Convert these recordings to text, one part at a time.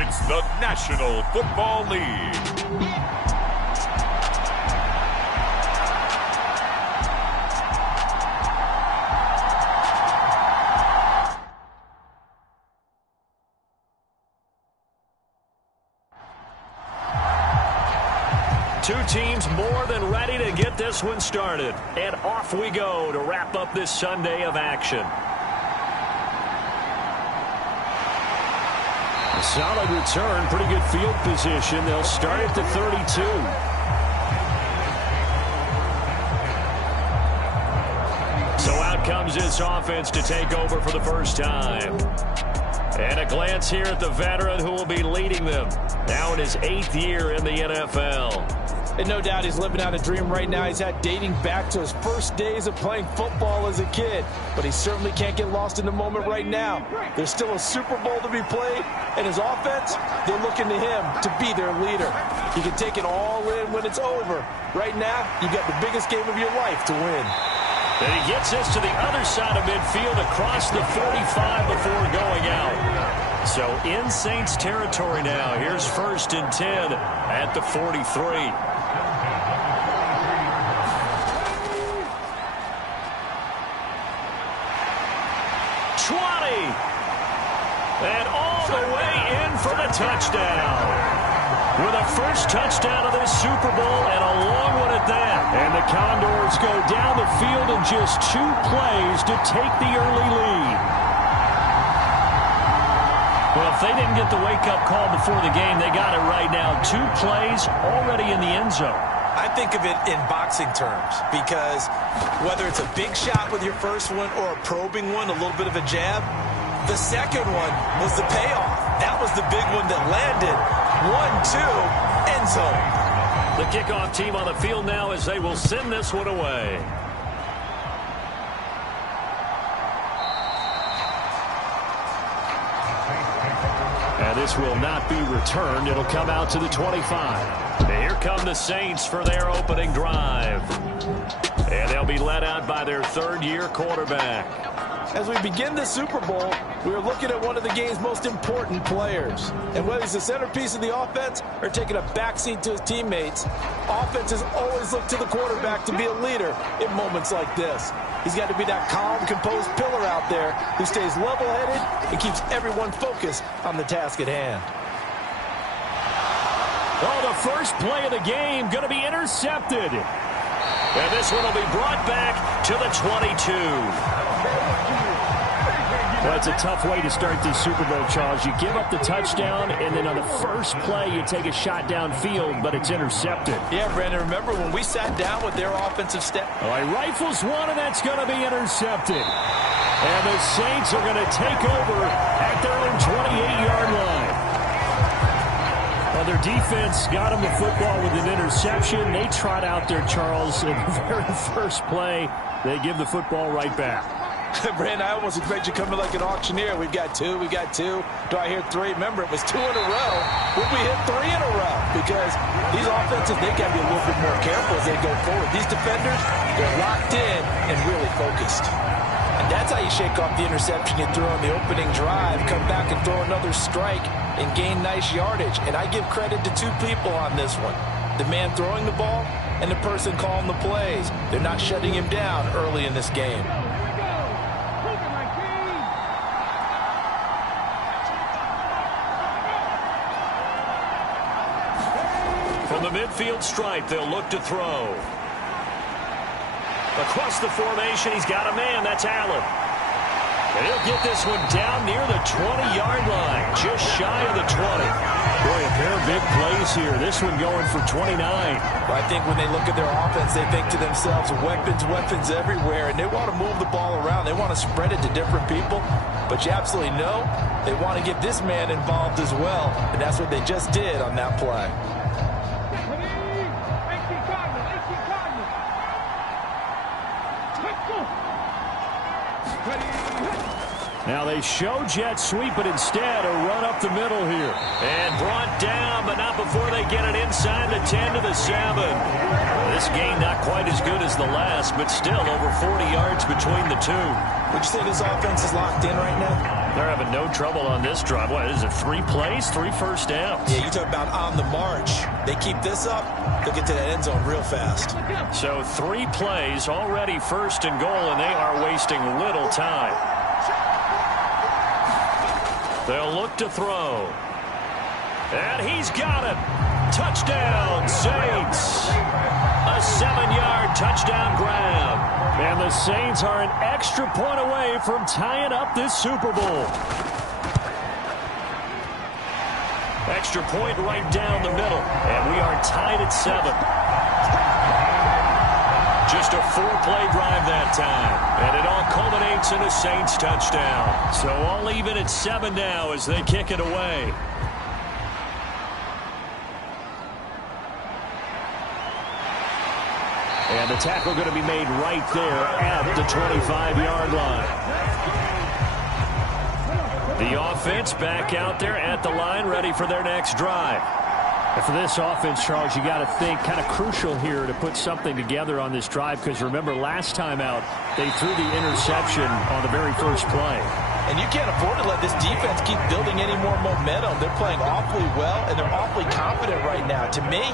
It's the National Football League. Two teams more than ready to get this one started. And off we go to wrap up this Sunday of action. A solid return, pretty good field position. They'll start at the 32. So out comes this offense to take over for the first time. And a glance here at the veteran who will be leading them now in his 8th year in the NFL. And no doubt he's living out a dream right now. He's had dating back to his first days of playing football as a kid. But he certainly can't get lost in the moment right now. There's still a Super Bowl to be played. And his offense, they're looking to him to be their leader. You can take it all in when it's over. Right now, you got the biggest game of your life to win. And he gets this to the other side of midfield across the 45 before going out. So in Saints territory now. Here's 1st and 10 at the 43. And all the way in for the touchdown. With a first touchdown of this Super Bowl and a long one at that. And the Condors go down the field in just 2 plays to take the early lead. Well, if they didn't get the wake-up call before the game, they got it right now. 2 plays already in the end zone. I think of it in boxing terms because whether it's a big shot with your first one or a probing one, a little bit of a jab, the second one was the payoff. That was the big one that landed. 1-2, end zone. The kickoff team on the field now as they will send this one away. And this will not be returned. It'll come out to the 25. And here come the Saints for their opening drive. And they'll be led out by their 3rd-year quarterback. As we begin the Super Bowl, we are looking at one of the game's most important players. And whether he's the centerpiece of the offense or taking a backseat to his teammates, offenses always look to the quarterback to be a leader in moments like this. He's got to be that calm, composed pillar out there who stays level-headed and keeps everyone focused on the task at hand. Oh, the first play of the game going to be intercepted. And this one will be brought back to the 22. Well, it's a tough way to start this Super Bowl, Charles. You give up the touchdown, and then on the first play, you take a shot downfield, but it's intercepted. Yeah, Brandon, remember when we sat down with their offensive step? All right, rifles one, and that's going to be intercepted. And the Saints are going to take over at their own 28-yard line. Well, their defense got them the football with an interception. They trot out there, Charles, in the very first play. They give the football right back. Brandon, I almost expect you to come in like an auctioneer. We've got 2, we've got 2. Do I hear 3? Remember, it was 2 in a row. Will we hit 3 in a row? Because these offenses, they got to be a little bit more careful as they go forward. These defenders, they're locked in and really focused. And that's how you shake off the interception you threw on the opening drive, come back and throw another strike and gain nice yardage. And I give credit to 2 people on this one. The man throwing the ball and the person calling the plays. They're not shutting him down early in this game. From the midfield stripe, they'll look to throw. Across the formation, he's got a man. That's Allen. And he'll get this one down near the 20-yard line, just shy of the 20. Boy, a pair of big plays here. This one going for 29. Well, I think when they look at their offense, they think to themselves, weapons, weapons everywhere, and they want to move the ball around. They want to spread it to different people, but you absolutely know they want to get this man involved as well, and that's what they just did on that play. Now they show jet sweep, but instead a run up the middle here. And brought down, but not before they get it inside the 10 to the 7. This game not quite as good as the last, but still over 40 yards between the two. Would you say this offense is locked in right now? They're having no trouble on this drive. What is it, 3 plays, 3 first downs? Yeah, you talk about on the march. They keep this up, they'll get to that end zone real fast. So 3 plays, already first and goal, and they are wasting little time. They'll look to throw. And he's got it. Touchdown, Saints. A 7-yard touchdown grab. And the Saints are an extra point away from tying up this Super Bowl. Extra point right down the middle. And we are tied at 7. Just a 4-play drive that time. And it all culminates in a Saints touchdown. So all even at 7 now as they kick it away. And the tackle going to be made right there at the 25-yard line. The offense back out there at the line, ready for their next drive. And for this offense, Charles, you got to think kind of crucial here to put something together on this drive, because remember last time out they threw the interception on the very first play. And you can't afford to let this defense keep building any more momentum. They're playing awfully well, and they're awfully confident right now. To me,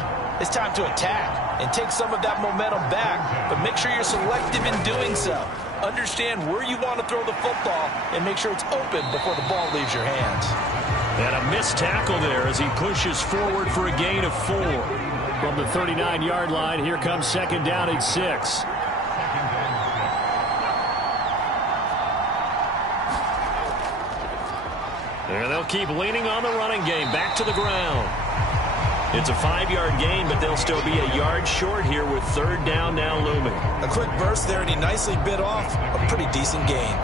it's time to attack and take some of that momentum back, but make sure you're selective in doing so. Understand where you want to throw the football and make sure it's open before the ball leaves your hands. And a missed tackle there as he pushes forward for a gain of 4. From the 39-yard line, here comes second down and 6. And they'll keep leaning on the running game. Back to the ground. It's a 5-yard gain, but they'll still be a yard short here with third down now looming. A quick burst there, and he nicely bit off a pretty decent gain.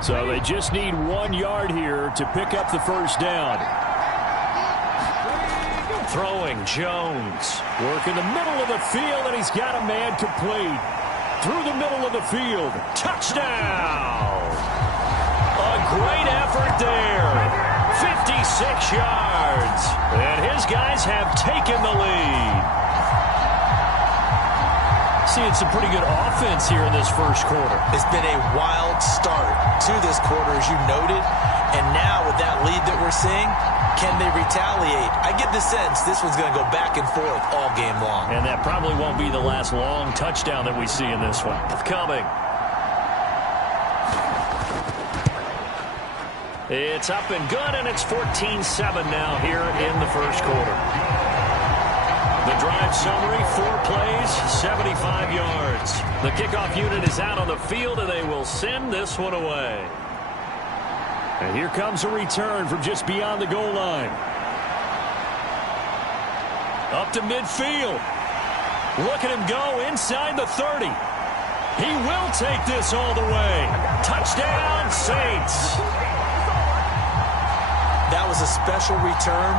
So they just need 1 yard here to pick up the first down. Throwing, Jones. Work in the middle of the field, and he's got a man complete. Through the middle of the field. Touchdown! A great effort there. 56 yards. And his guys have taken the lead. Seeing some pretty good offense here in this first quarter. It's been a wild start to this quarter, as you noted. And now with that lead that we're seeing, can they retaliate? I get the sense this one's going to go back and forth all game long. And that probably won't be the last long touchdown that we see in this one. Coming. It's up and good, and it's 14-7 now here in the first quarter. The drive summary, 4 plays, 75 yards. The kickoff unit is out on the field, and they will send this one away. And here comes a return from just beyond the goal line. Up to midfield. Look at him go inside the 30. He will take this all the way. Touchdown, Saints. That was a special return,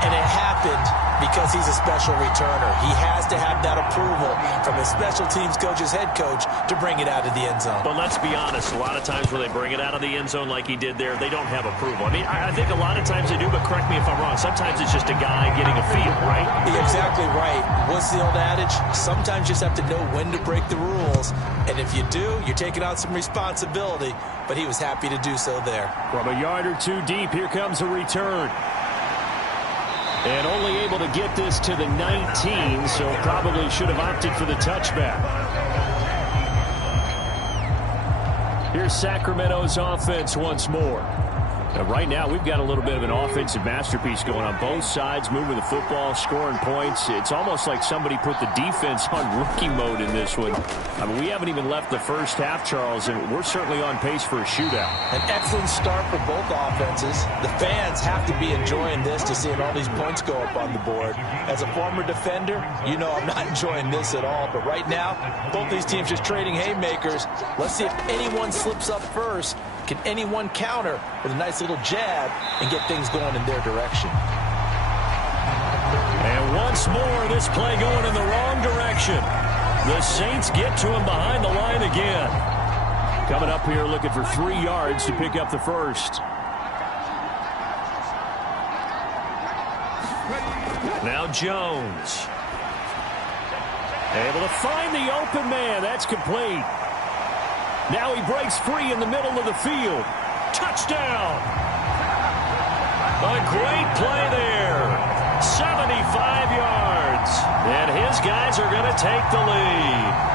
and it happened because he's a special returner. He has to have that approval from his special teams coach's head coach to bring it out of the end zone. But let's be honest, a lot of times when they bring it out of the end zone like he did there, they don't have approval. I mean, I think a lot of times they do, but correct me if I'm wrong. Sometimes it's just a guy getting a feel, right? You're exactly right. What's the old adage? Sometimes you just have to know when to break the rules. And if you do, you're taking on some responsibility. But he was happy to do so there. From a yard or 2 deep, here comes a return. And only able to get this to the 19, so probably should have opted for the touchback. Here's Sacramento's offense once more. Now, right now, we've got a little bit of an offensive masterpiece going on both sides, moving the football, scoring points. It's almost like somebody put the defense on rookie mode in this one. I mean, we haven't even left the first half, Charles, and we're certainly on pace for a shootout. An excellent start for both offenses. The fans have to be enjoying this to seeing all these points go up on the board. As a former defender, you know I'm not enjoying this at all. But right now, both these teams just trading haymakers. Let's see if anyone slips up first. Can anyone counter with a nice little jab and get things going in their direction? And once more, this play going in the wrong direction. The Saints get to him behind the line again. Coming up here looking for 3 yards to pick up the first. Now Jones. Able to find the open man. That's complete. Now he breaks free in the middle of the field. Touchdown. A great play there. 75 yards. And his guys are going to take the lead.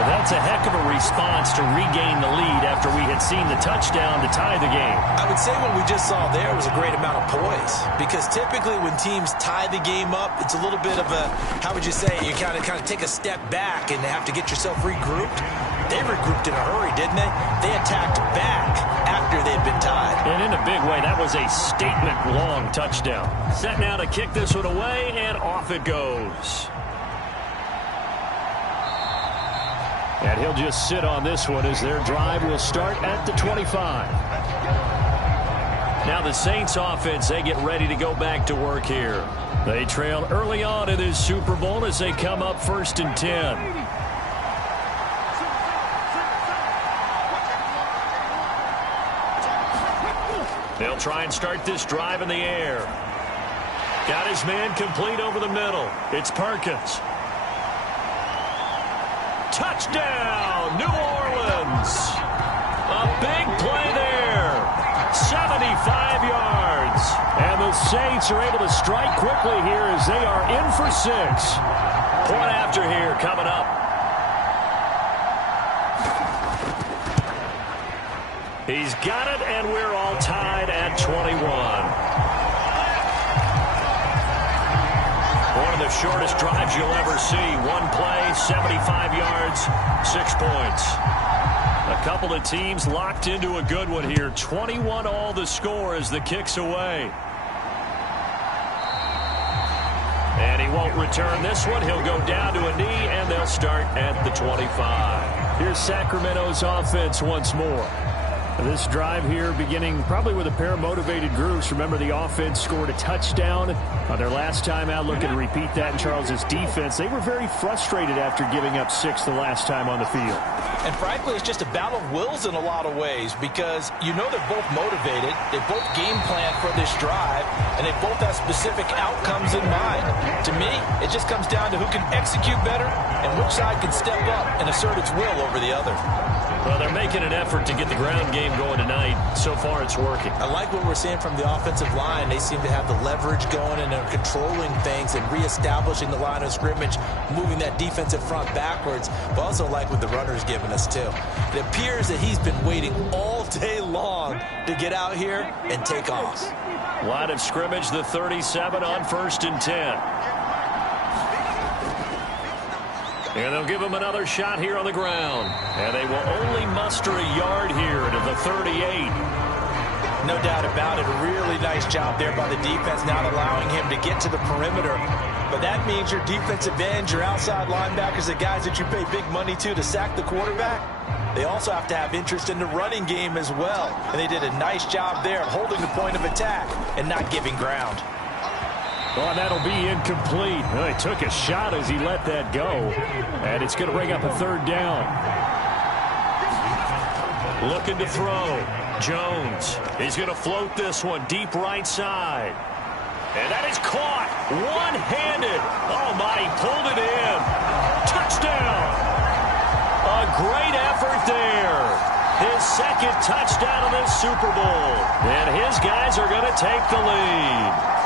And that's a heck of a response to regain the lead after we had seen the touchdown to tie the game. I would say what we just saw there was a great amount of poise, because typically when teams tie the game up, it's a little bit of a, how would you say, you kind of take a step back and have to get yourself regrouped. They regrouped in a hurry, didn't they? They attacked back after they'd been tied. And in a big way, that was a statement-long touchdown. Set now to kick this one away, and off it goes. And he'll just sit on this one as their drive will start at the 25. Now the Saints offense, they get ready to go back to work here. They trail early on in this Super Bowl as they come up 1st and 10. They'll try and start this drive in the air. Got his man complete over the middle. It's Perkins. Touchdown, New Orleans. A big play there. 75 yards. And the Saints are able to strike quickly here as they are in for 6. Point after here coming up. He's got it, and we're all tied at 21. One of the shortest drives you'll ever see. One play, 75 yards, 6 points. A couple of teams locked into a good one here. 21 all the score as the kick's away. And he won't return this one. He'll go down to a knee, and they'll start at the 25. Here's Sacramento's offense once more. This drive here beginning probably with a pair of motivated groups. Remember, the offense scored a touchdown on their last time out. Looking to repeat that in Charles's defense. They were very frustrated after giving up 6 the last time on the field. And frankly, it's just a battle of wills in a lot of ways, because you know they're both motivated. They both game plan for this drive, and they both have specific outcomes in mind. To me, it just comes down to who can execute better and which side can step up and assert its will over the other. Well, they're making an effort to get the ground game going tonight. So far, it's working. I like what we're seeing from the offensive line. They seem to have the leverage going, and they're controlling things and reestablishing the line of scrimmage, moving that defensive front backwards. But also like what the runner's giving us, too. It appears that he's been waiting all day long to get out here and take off. Line of scrimmage, the 37 on 1st and 10. And they'll give him another shot here on the ground. And they will only muster a yard here to the 38. No doubt about it. A really nice job there by the defense, not allowing him to get to the perimeter. But that means your defensive ends, your outside linebackers, the guys that you pay big money to sack the quarterback, they also have to have interest in the running game as well. And they did a nice job there of holding the point of attack and not giving ground. Well, that'll be incomplete. Well, he took a shot as he let that go. And it's going to bring up a 3rd down. Looking to throw. Jones. He's going to float this one deep right side. And that is caught. One-handed. Oh, my, he pulled it in. Touchdown. A great effort there. His 2nd touchdown of this Super Bowl. And his guys are going to take the lead.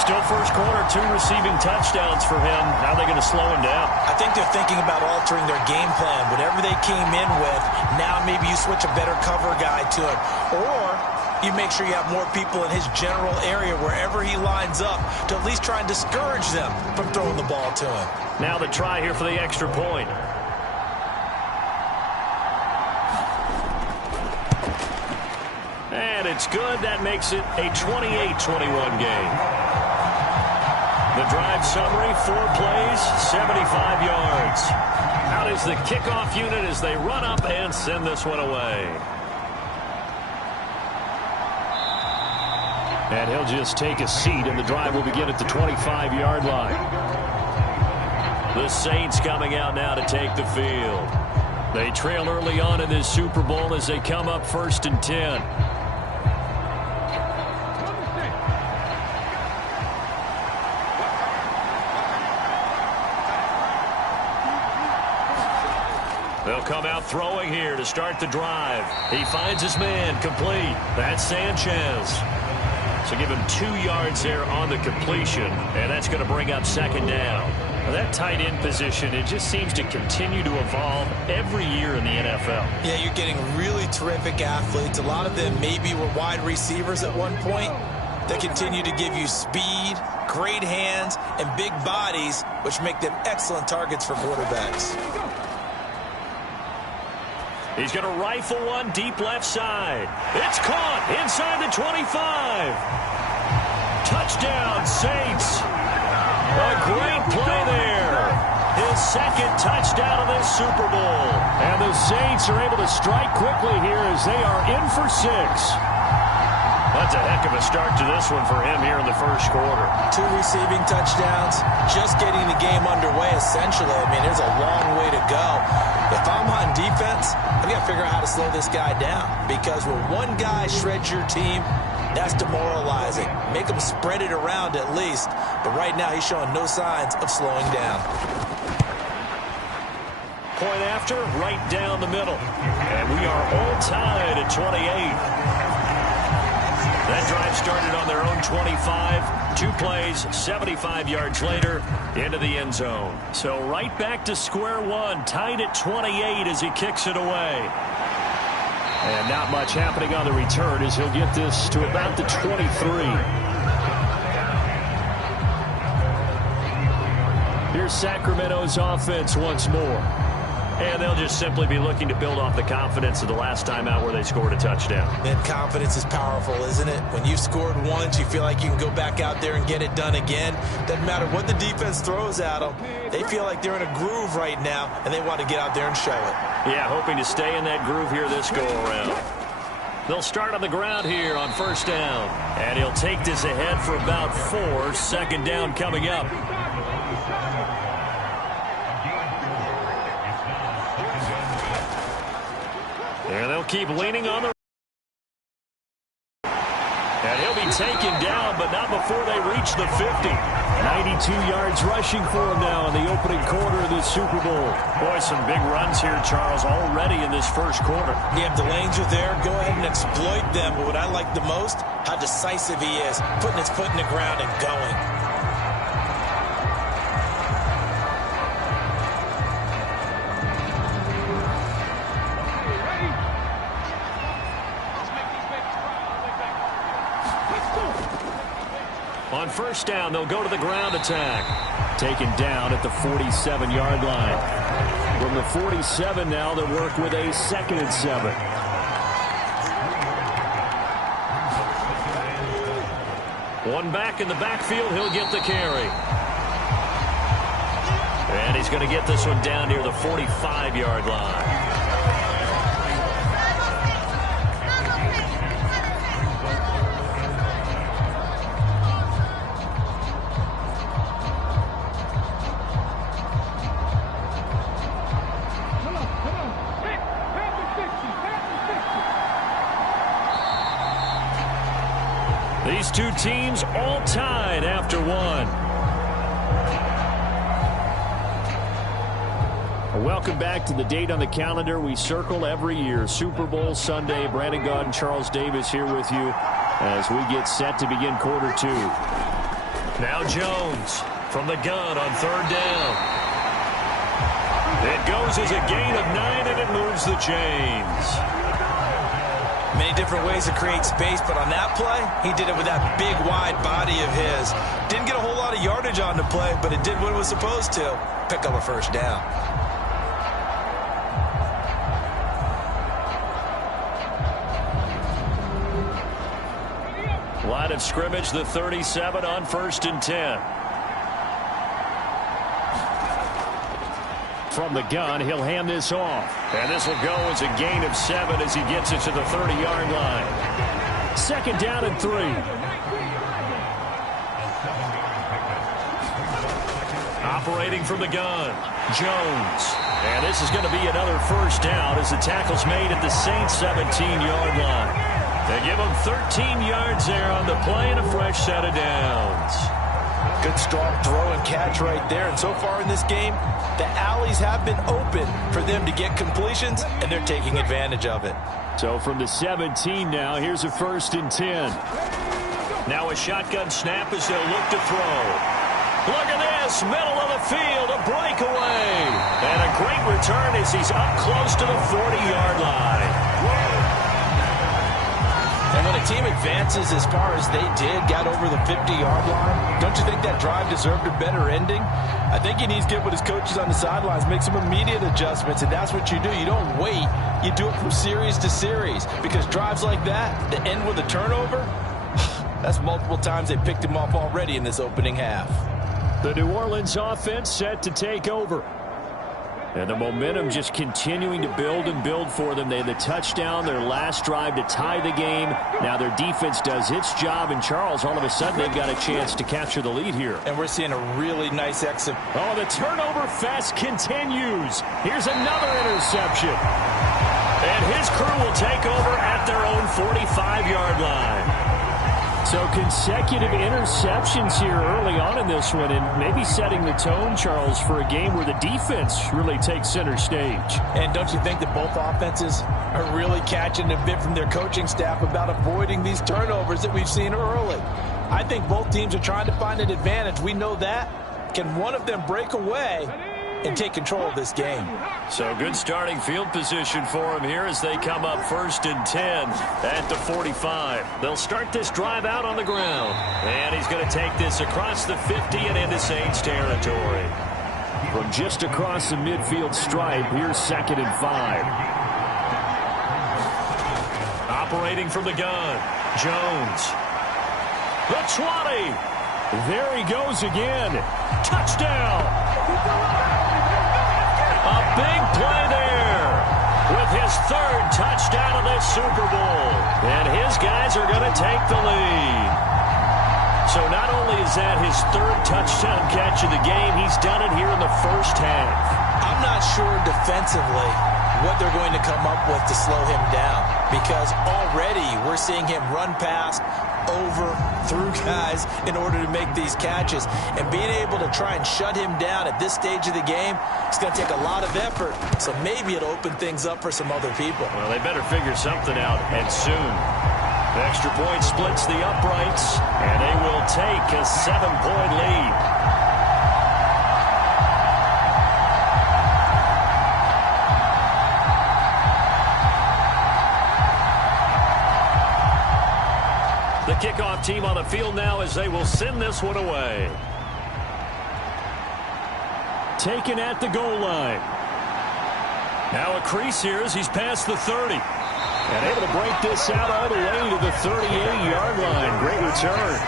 Still first quarter, 2 receiving touchdowns for him. How are they going to slow him down? I think they're thinking about altering their game plan. Whatever they came in with, now maybe you switch a better cover guy to it. Or you make sure you have more people in his general area wherever he lines up to at least try and discourage them from throwing the ball to him. Now the try here for the extra point. And it's good. That makes it a 28-21 game. The drive summary, 4 plays, 75 yards. Out is the kickoff unit as they run up and send this one away. And he'll just take a seat, and the drive will begin at the 25-yard line. The Saints coming out now to take the field. They trail early on in this Super Bowl as they come up 1st and 10. They'll come out throwing here to start the drive. He finds his man, complete. That's Sanchez. So give him 2 yards there on the completion, and that's going to bring up second down. Now that tight end position, it just seems to continue to evolve every year in the NFL. Yeah, you're getting really terrific athletes. A lot of them maybe were wide receivers at one point. They continue to give you speed, great hands, and big bodies, which make them excellent targets for quarterbacks. He's going to rifle one deep left side. It's caught inside the 25. Touchdown, Saints. A great play there. His second touchdown of this Super Bowl. And the Saints are able to strike quickly here as they are in for 6. That's a heck of a start to this one for him here in the first quarter. 2 receiving touchdowns, just getting the game underway essentially. I mean, there's a long way to go. If I'm on defense, I've got to figure out how to slow this guy down, because when one guy shreds your team, that's demoralizing. Make him spread it around at least. But right now, he's showing no signs of slowing down. Point after, right down the middle. And we are all tied at 28. That drive started on their own 25. 2 plays, 75 yards later, into the end zone. So right back to square one, tied at 28 as he kicks it away. And not much happening on the return as he'll get this to about the 23. Here's Sacramento's offense once more. And they'll just simply be looking to build off the confidence of the last time out where they scored a touchdown. And confidence is powerful, isn't it? When you've scored once, you feel like you can go back out there and get it done again. Doesn't matter what the defense throws at them. They feel like they're in a groove right now, and they want to get out there and show it. Yeah, hoping to stay in that groove here this go-around. They'll start on the ground here on first down. And he'll take this ahead for about 4. Second down coming up. And they'll keep leaning on the... And he'll be taken down, but not before they reach the 50. 92 yards rushing for him now in the opening quarter of this Super Bowl. Boy, some big runs here, Charles, already in this first quarter. Yeah, if the lanes are there, go ahead and exploit them. But what I like the most, how decisive he is, putting his foot in the ground and going. On first down, they'll go to the ground attack. Taken down at the 47-yard line. From the 47 now, they'll work with a 2nd and 7. One back in the backfield, he'll get the carry. And he's going to get this one down near the 45-yard line. These two teams all tied after one. Welcome back to the date on the calendar we circle every year. Super Bowl Sunday. Brandon Gaud and Charles Davis here with you as we get set to begin quarter 2. Now Jones from the gun on third down. It goes as a gain of 9, and it moves the chains. Many different ways to create space, but on that play, he did it with that big, wide body of his. Didn't get a whole lot of yardage on the play, but it did what it was supposed to. Pick up a first down. Line of scrimmage, the 37 on 1st and 10. From the gun, he'll hand this off. And this will go as a gain of 7 as he gets it to the 30-yard line. 2nd down and 3. Operating from the gun, Jones. And this is going to be another first down as the tackle's made at the Saints' 17-yard line. They give him 13 yards there on the play and a fresh set of downs. Good strong throw and catch right there. And so far in this game, the alleys have been open for them to get completions, and they're taking advantage of it. So from the 17 now, here's a 1st and 10. Now a shotgun snap as they'll look to throw. Look at this, middle of the field, a breakaway. And a great return as he's up close to the 40-yard line. And when a team advances as far as they did, got over the 50-yard line, don't you think that drive deserved a better ending? I think he needs to get with his coaches on the sidelines, make some immediate adjustments, and that's what you do. You don't wait. You do it from series to series, because drives like that end with a turnover, that's multiple times they picked him off already in this opening half. The New Orleans offense set to take over. And the momentum just continuing to build and build for them. They had the touchdown, their last drive to tie the game. Now their defense does its job, and Charles, all of a sudden, they've got a chance to capture the lead here. And we're seeing a really nice exit. Oh, the turnover fest continues. Here's another interception. And his crew will take over at their own 45-yard line. So consecutive interceptions here early on in this one, and maybe setting the tone, Charles, for a game where the defense really takes center stage. And don't you think that both offenses are really catching a bit from their coaching staff about avoiding these turnovers that we've seen early? I think both teams are trying to find an advantage. We know that. Can one of them break away and take control of this game? So good starting field position for him here as they come up 1st and 10 at the 45. They'll start this drive out on the ground. And he's going to take this across the 50 and into Saints territory. From just across the midfield stripe, here's 2nd and 5. Operating from the gun, Jones. The 20. There he goes again. Touchdown. A big play there with his 3rd touchdown of this Super Bowl. And his guys are going to take the lead. So not only is that his 3rd touchdown catch of the game, he's done it here in the first half. I'm not sure defensively what they're going to come up with to slow him down, because already we're seeing him run past, over, through guys in order to make these catches. And being able to try and shut him down at this stage of the game, it's going to take a lot of effort. So maybe it'll open things up for some other people. Well, they better figure something out, and soon. The extra point splits the uprights, and they will take a 7-point lead. The kickoff team on the field now as they will send this one away. Taken at the goal line. Now a crease here as he's past the 30. And able to break this out all the way to the 38-yard line. Great return.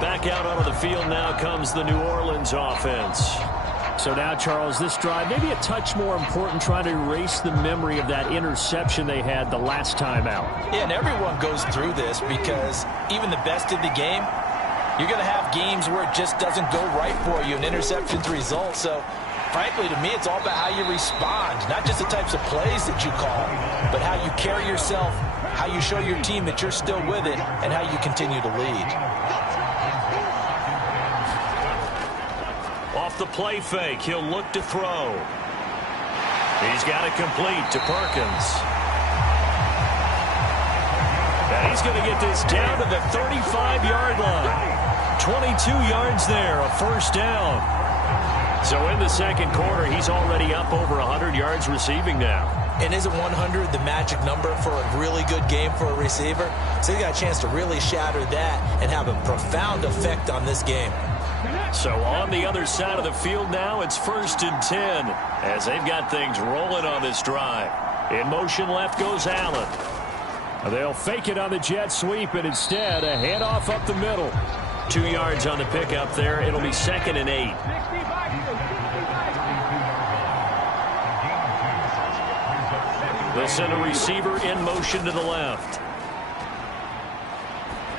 Back out onto the field now comes the New Orleans offense. So now, Charles, this drive maybe a touch more important, trying to erase the memory of that interception they had the last time out. Yeah, and everyone goes through this, because even the best in the game, you're going to have games where it just doesn't go right for you, and interceptions result. So, frankly, to me, it's all about how you respond, not just the types of plays that you call, but how you carry yourself, how you show your team that you're still with it, and how you continue to lead. Off the play fake, he'll look to throw. He's got it complete to Perkins. And he's going to get this down to the 35-yard line. 22 yards there, a 1st down. So in the second quarter, he's already up over 100 yards receiving now. And isn't 100 the magic number for a really good game for a receiver? So he got a chance to really shatter that and have a profound effect on this game. So on the other side of the field now, it's 1st and 10 as they've got things rolling on this drive. In motion left goes Allen. They'll fake it on the jet sweep, and instead a handoff up the middle. 2 yards on the pickup there. It'll be 2nd and 8. They'll send a receiver in motion to the left.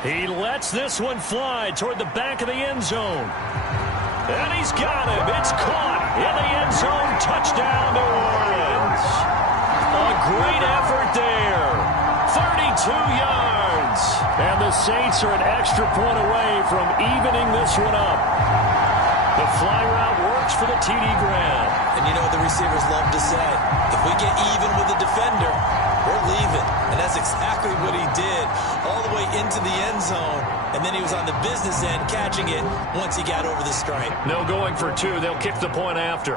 He lets this one fly toward the back of the end zone. And he's got him. It's caught in the end zone. Touchdown, New Orleans. A great effort there. 32 yards And the Saints are an extra point away from evening this one up. The fly route works for the TD grab. And you know what the receivers love to say? If we get even with the defender, we're leaving. And that's exactly what he did all the way into the end zone. And then he was on the business end catching it once he got over the stripe. No going for two. They'll kick the point after.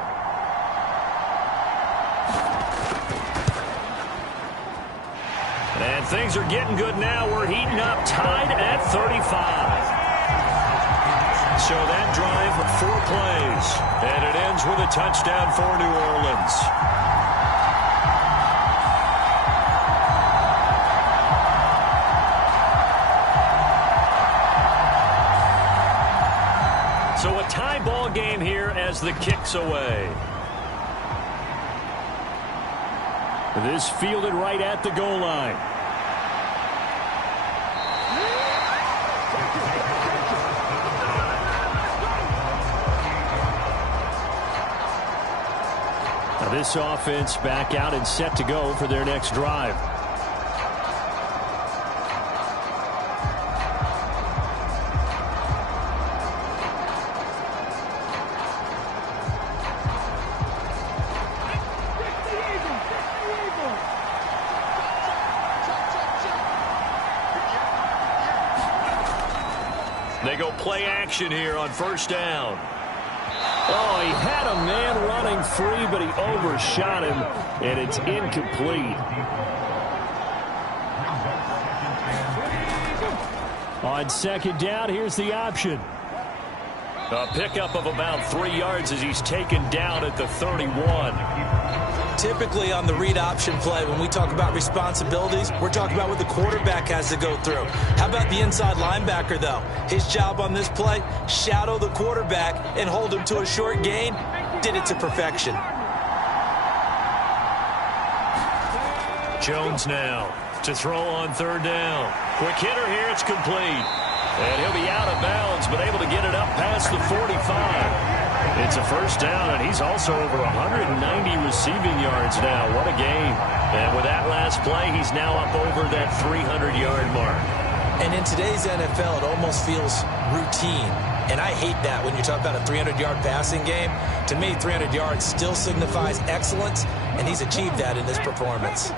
And things are getting good now. We're heating up, tied at 35. So that drive, 4 plays. And it ends with a touchdown for New Orleans. So a tie ball game here as the kick's away. This fielded right at the goal line. Now this offense back out and set to go for their next drive. They go play action here on first down. Oh, he had a man running free, but he overshot him, and it's incomplete. On second down, here's the option. A pickup of about 3 yards as he's taken down at the 31. Typically on the read option play, when we talk about responsibilities, we're talking about what the quarterback has to go through. How about the inside linebacker, though? His job on this play, shadow the quarterback and hold him to a short gain. Did it to perfection. Jones now to throw on third down. Quick hitter here, it's complete. And he'll be out of bounds, but able to get it up past the 45. It's a first down, and he's also over 190 receiving yards now. What a game. And with that last play, he's now up over that 300-yard mark. And in today's NFL, it almost feels routine. And I hate that when you talk about a 300-yard passing game. To me, 300 yards still signifies excellence, and he's achieved that in this performance.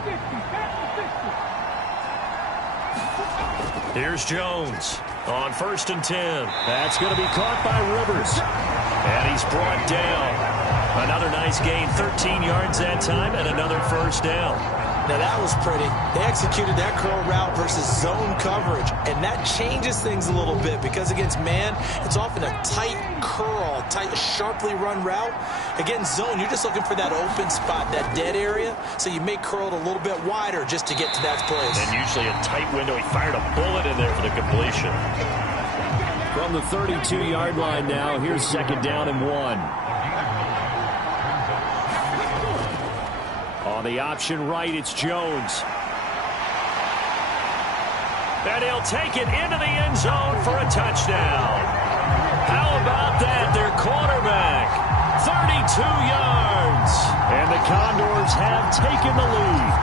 Here's Jones on 1st and 10. That's going to be caught by Rivers. And he's brought down. Another nice gain, 13 yards that time, and another first down. Now that was pretty. They executed that curl route versus zone coverage, and that changes things a little bit because against man, it's often a tight curl, tight, sharply run route. Against zone, you're just looking for that open spot, that dead area, so you may curl it a little bit wider just to get to that place. And usually a tight window. He fired a bullet in there for the completion. From the 32-yard line now, here's 2nd down and 1. On the option right, it's Jones. And he'll take it into the end zone for a touchdown. How about that? Their quarterback, 32 yards. And the Condors have taken the lead.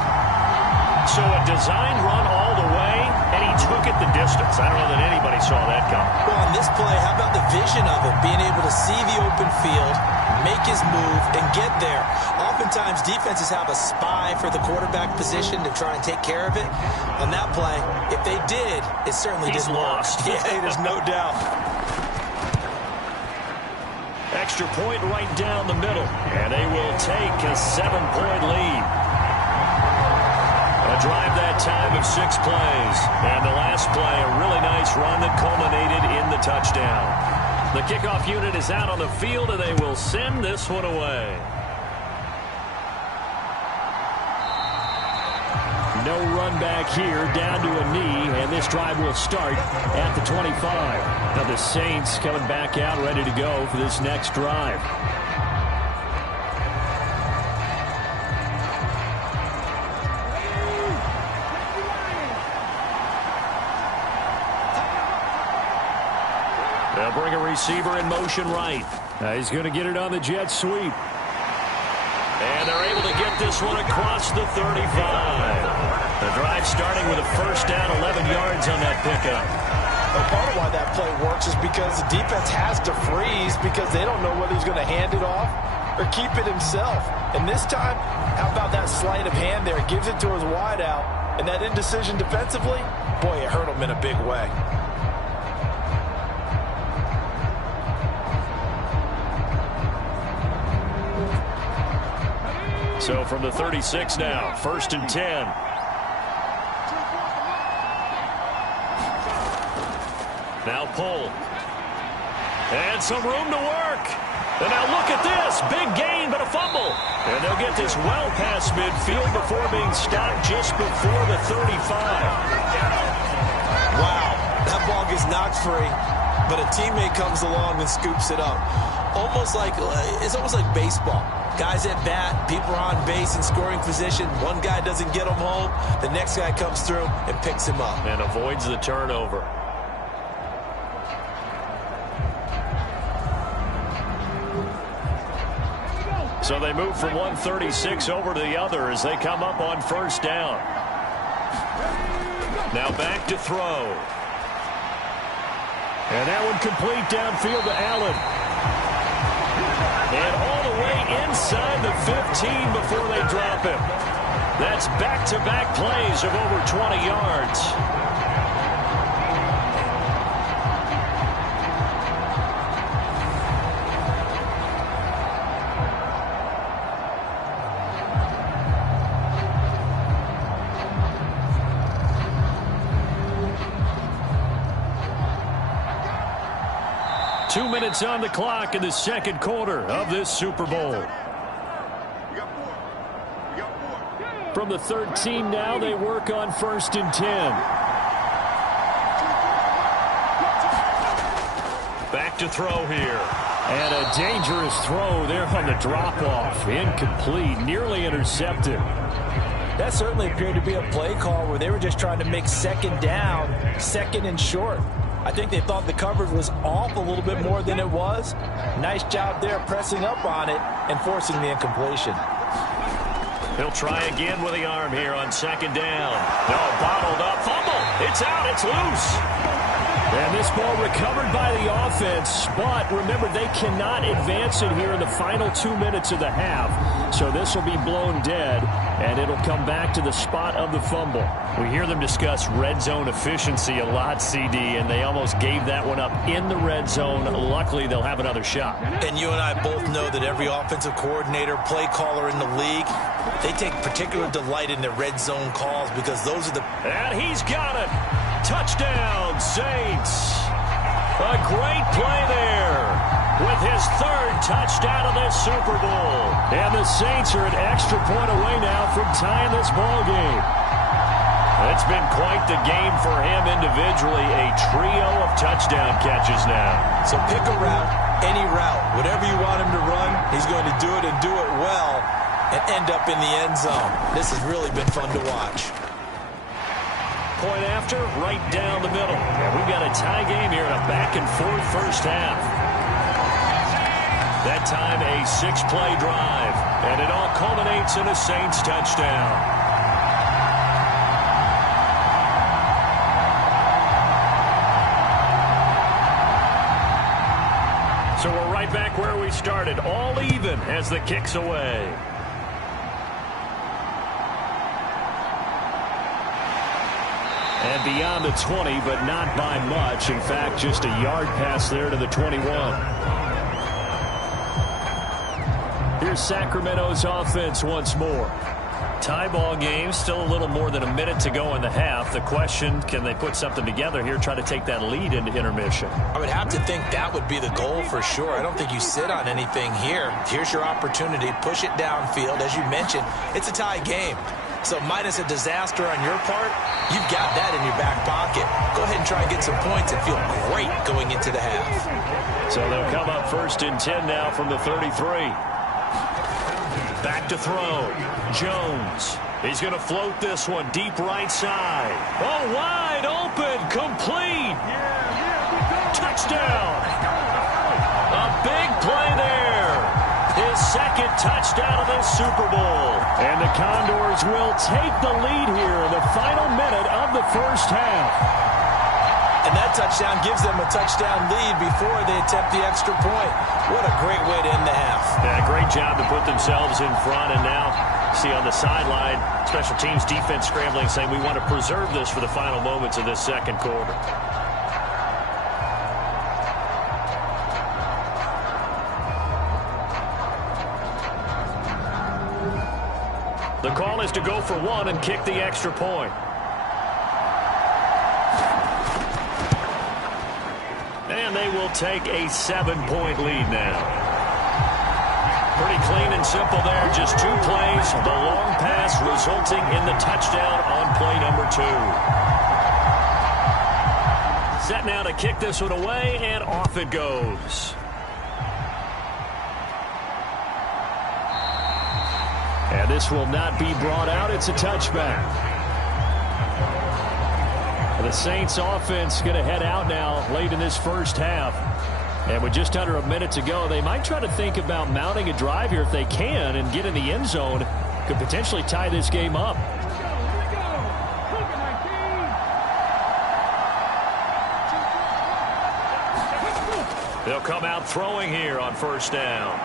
So a designed run all the way, and he took it the distance. I don't know that anybody saw that coming. Well, on this play, how about the vision of it? Being able to see the open field, make his move, and get there. Oftentimes, defenses have a spy for the quarterback position to try and take care of it. On that play, if they did, it certainly didn't work. Lost. Yeah, there's no doubt. Extra point right down the middle, and they will take a 7-point lead. A drive that time of 6 plays. And the last play, a really nice run that culminated in the touchdown. The kickoff unit is out on the field, and they will send this one away. No run back here, down to a knee, and this drive will start at the 25. Now the Saints coming back out, ready to go for this next drive. They'll bring a receiver in motion right. Now he's going to get it on the jet sweep. And they're able to get this one across the 35. The drive starting with a first down, 11 yards on that pickup. Well, part of why that play works is because the defense has to freeze because they don't know whether he's going to hand it off or keep it himself. And this time, how about that sleight of hand there? Gives it to his wideout. And that indecision defensively, boy, it hurt him in a big way. So from the 36 now, 1st and 10. Now pull. And some room to work. And now look at this. Big gain, but a fumble. And they'll get this well past midfield before being stopped just before the 35. Wow, that ball gets knocked free, but a teammate comes along and scoops it up. It's almost like baseball. Guys at bat, people are on base in scoring position. One guy doesn't get him home. The next guy comes through and picks him up. And avoids the turnover. So they move from 136 over to the other as they come up on first down. Now back to throw. And that one complete downfield to Allen. And all the way inside the 15 before they drop him. That's back-to-back plays of over 20 yards. Two minutes on the clock in the second quarter of this Super Bowl. From the 13 now, they work on 1st and 10. Back to throw here. And a dangerous throw there on the drop-off. Incomplete, nearly intercepted. That certainly appeared to be a play call where they were just trying to make second down, second and short. I think they thought the coverage was off a little bit more than it was. Nice job there pressing up on it and forcing the incompletion. He'll try again with the arm here on second down. No, bottled up. Fumble. It's out. It's loose. And this ball recovered by the offense. But remember, they cannot advance it here in the final 2 minutes of the half. So this will be blown dead, and it'll come back to the spot of the fumble. We hear them discuss red zone efficiency a lot, CD, and they almost gave that one up in the red zone. Luckily, they'll have another shot. And you and I both know that every offensive coordinator, play caller in the league, they take particular delight in the red zone calls because those are the... And he's got it. Touchdown, Saints. A great play there with his third touchdown of this Super Bowl. And the Saints are an extra point away now from tying this ball game. It's been quite the game for him individually. A trio of touchdown catches now. So pick a route, any route. Whatever you want him to run, he's going to do it and do it well and end up in the end zone. This has really been fun to watch. Point after, right down the middle. And we've got a tie game here in a back-and-forth first half. That time, a 6-play drive. And it all culminates in a Saints touchdown. So we're right back where we started. All even as the kick's away. And beyond the 20, but not by much. In fact, just a yard pass there to the 21. Here's Sacramento's offense once more. Tie ball game, still a little more than a minute to go in the half. The question, can they put something together here, try to take that lead into intermission? I would have to think that would be the goal for sure. I don't think you sit on anything here. Here's your opportunity. Push it downfield. As you mentioned, it's a tie game. So minus a disaster on your part, you've got that in your back pocket. Go ahead and try and get some points and feel great going into the half. So they'll come up 1st and 10 now from the 33. Back to throw. Jones. He's going to float this one deep right side. Oh, wide open. Complete. Touchdown. A big play there. His second second touchdown of the Super Bowl. And the Condors will take the lead here in the final minute of the first half. And that touchdown gives them a touchdown lead before they attempt the extra point. What a great way to end the half. Yeah, great job to put themselves in front. And now, see on the sideline, special teams defense scrambling, saying we want to preserve this for the final moments of this second quarter. The call is to go for one and kick the extra point. And they will take a 7-point lead now. Pretty clean and simple there. Just 2 plays. The long pass resulting in the touchdown on play number 2. Set now to kick this one away, and off it goes. And this will not be brought out. It's a touchback. The Saints offense going to head out now late in this first half. And with just under a minute to go, they might try to think about mounting a drive here if they can and get in the end zone. Could potentially tie this game up. They'll come out throwing here on first down.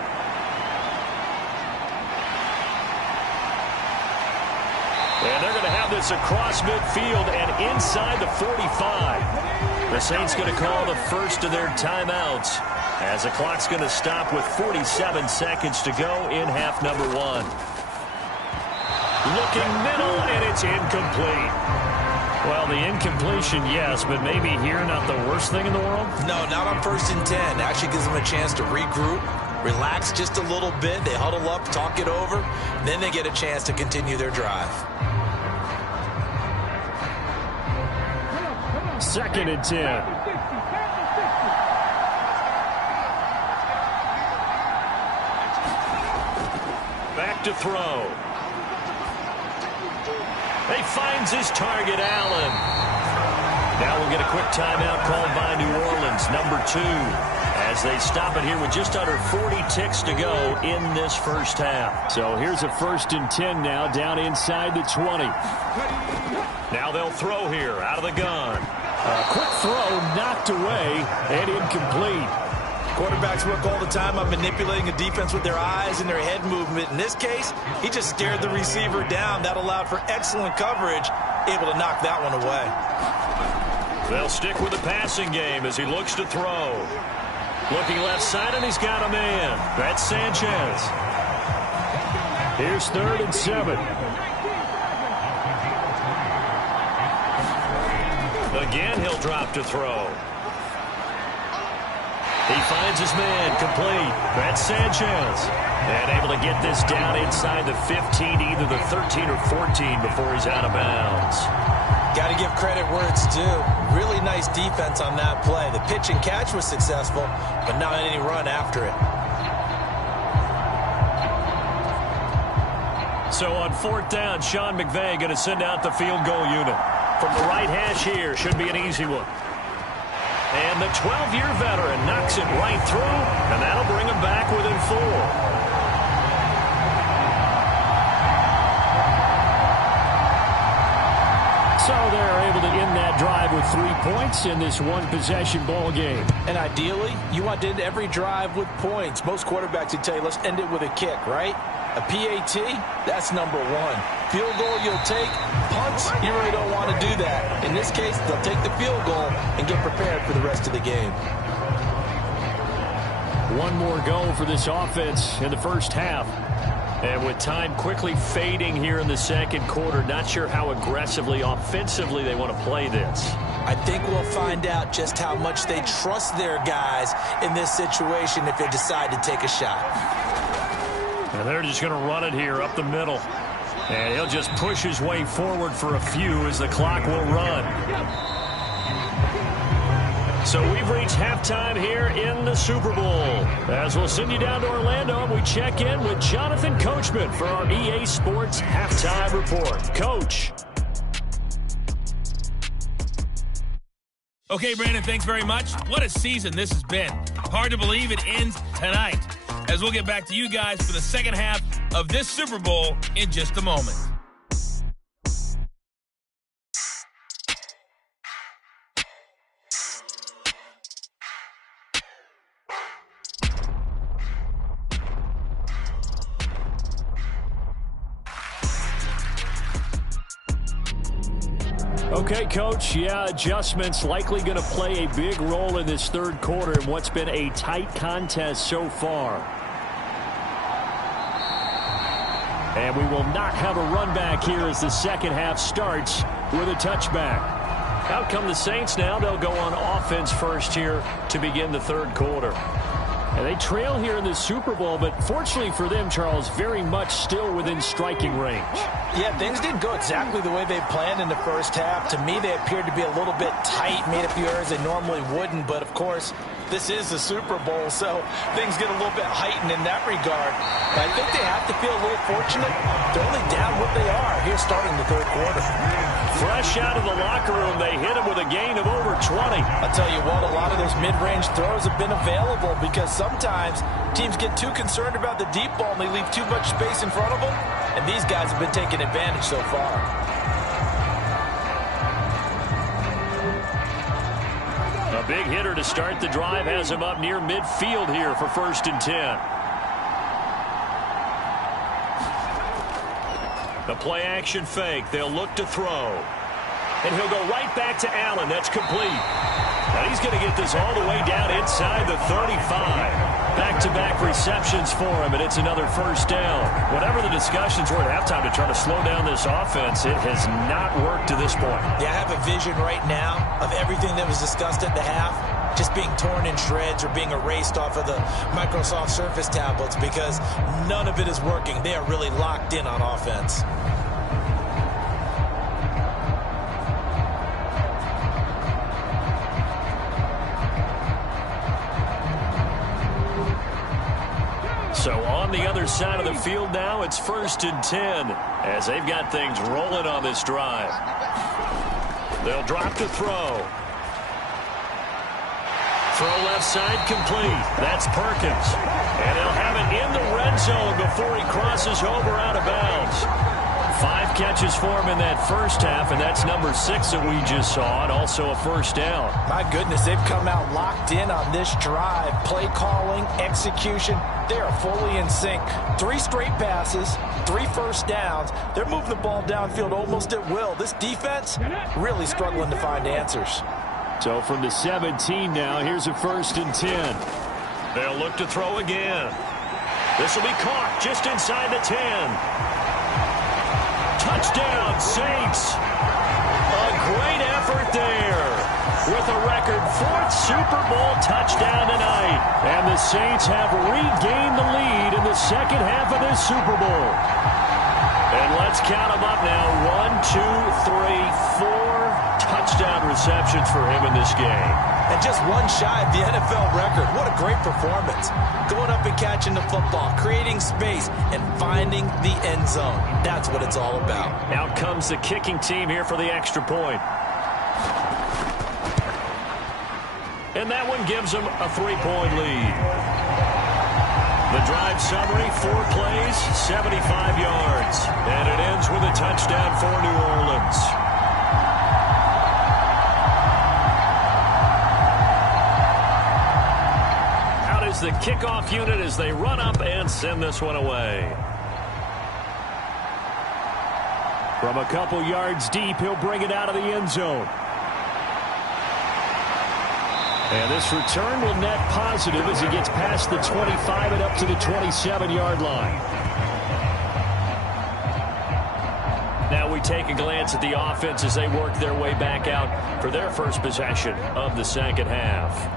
And they're going to have this across midfield and inside the 45. The Saints going to call the first of their timeouts as the clock's going to stop with 47 seconds to go in half number 1. Looking middle, and it's incomplete. Well, the incompletion, yes, but maybe here not the worst thing in the world? No, not on 1st and 10. Actually gives them a chance to regroup, relax just a little bit. They huddle up, talk it over. Then they get a chance to continue their drive. 2nd and 10. Back to throw. He finds his target, Allen. Now we'll get a quick timeout called by New Orleans, number 2, as they stop it here with just under 40 ticks to go in this first half. So here's a 1st and 10 now, down inside the 20. Now they'll throw here out of the gun. A quick throw knocked away and incomplete. Quarterbacks work all the time on manipulating a defense with their eyes and their head movement. In this case, he just stared the receiver down. That allowed for excellent coverage, able to knock that one away. They'll stick with the passing game as he looks to throw. Looking left side, and he's got a man. That's Sanchez. Here's 3rd and 7. Again, he'll drop to throw. He finds his man, complete. That's Sanchez. And able to get this down inside the 15, either the 13 or 14 before he's out of bounds. Got to give credit where it's due. Really nice defense on that play. The pitch and catch was successful, but not any run after it. So on 4th down, Sean McVay going to send out the field goal unit. From the right hash here, should be an easy one. And the 12-year veteran knocks it right through, and that'll bring him back within 4. So they're able to end that drive with 3 points in this one-possession ball game. And ideally, you want to end every drive with points. Most quarterbacks would tell you, let's end it with a kick, right? A PAT, that's number 1. Field goal you'll take. Punts, you really don't want to do that. In this case, they'll take the field goal and get prepared for the rest of the game. One more go for this offense in the first half. And with time quickly fading here in the second quarter, not sure how aggressively, offensively they want to play this. I think we'll find out just how much they trust their guys in this situation if they decide to take a shot. And they're just going to run it here up the middle. And he'll just push his way forward for a few as the clock will run. So we've reached halftime here in the Super Bowl. As we'll send you down to Orlando, we check in with Jonathan Coachman for our EA Sports Halftime Report. Coach. Okay, Brandon, thanks very much. What a season this has been. Hard to believe it ends tonight. as we'll get back to you guys for the second half of this Super Bowl in just a moment. Okay, Coach, adjustments likely going to play a big role in this third quarter in what's been a tight contest so far. And we will not have a run back here as the second half starts with a touchback. Out come the Saints now. They'll go on offense first here to begin the third quarter. And they trail here in the Super Bowl, but fortunately for them, Charles, very much still within striking range. Yeah, things didn't go exactly the way they planned in the first half. To me, they appeared to be a little bit tight, made a few errors they normally wouldn't. But, of course, this is the Super Bowl, so things get a little bit heightened in that regard. But I think they have to feel a little fortunate. They're only down what they are here starting the third quarter. Fresh out of the locker room, they hit him with a gain of over 20. I'll tell you what, a lot of those mid-range throws have been available because sometimes teams get too concerned about the deep ball and they leave too much space in front of them. And these guys have been taking advantage so far. A big hitter to start the drive has him up near midfield here for 1st and 10. The play action fake. They'll look to throw. And he'll go right back to Allen. That's complete. Now he's going to get this all the way down inside the 35. Back-to-back receptions for him, and it's another first down. Whatever the discussions were at halftime to try to slow down this offense, it has not worked to this point. Yeah, I have a vision right now of everything that was discussed at the half just being torn in shreds or being erased off of the Microsoft Surface tablets because none of it is working. They are really locked in on offense. So on the other side of the field now, it's 1st and 10 as they've got things rolling on this drive. They'll drop to throw. Throw left side complete. That's Perkins. And they'll have it in the red zone before he crosses over out of bounds. 5 catches for him in that first half, and that's number 6 that we just saw, and also a first down. My goodness, they've come out locked in on this drive. Play calling, execution, they are fully in sync. 3 straight passes, 3 first downs. They're moving the ball downfield almost at will. This defense really struggling to find answers. So from the 17 now, here's a 1st and 10. They'll look to throw again. This will be caught just inside the 10. Touchdown, Saints. A great effort there with a record 4th Super Bowl touchdown tonight. And the Saints have regained the lead in the second half of this Super Bowl. And let's count them up now. 1, 2, 3, 4 touchdown receptions for him in this game. And just one shy of the NFL record. What a great performance. Going up and catching the football, creating space, and finding the end zone. That's what it's all about. Out comes the kicking team here for the extra point. And that one gives them a 3-point lead. The drive summary, 4 plays, 75 yards. And it ends with a touchdown for New Orleans. The kickoff unit as they run up and send this one away. From a couple yards deep, he'll bring it out of the end zone. And this return will net positive as he gets past the 25 and up to the 27-yard line. Now we take a glance at the offense as they work their way back out for their first possession of the second half.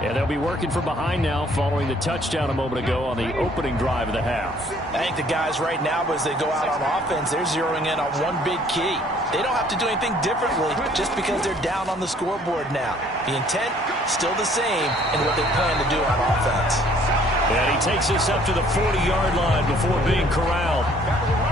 And they'll be working from behind now following the touchdown a moment ago on the opening drive of the half. I think the guys right now, as they go out on offense, they're zeroing in on one big key. They don't have to do anything differently just because they're down on the scoreboard now. The intent, still the same in what they plan to do on offense. And he takes this up to the 40-yard line before being corralled.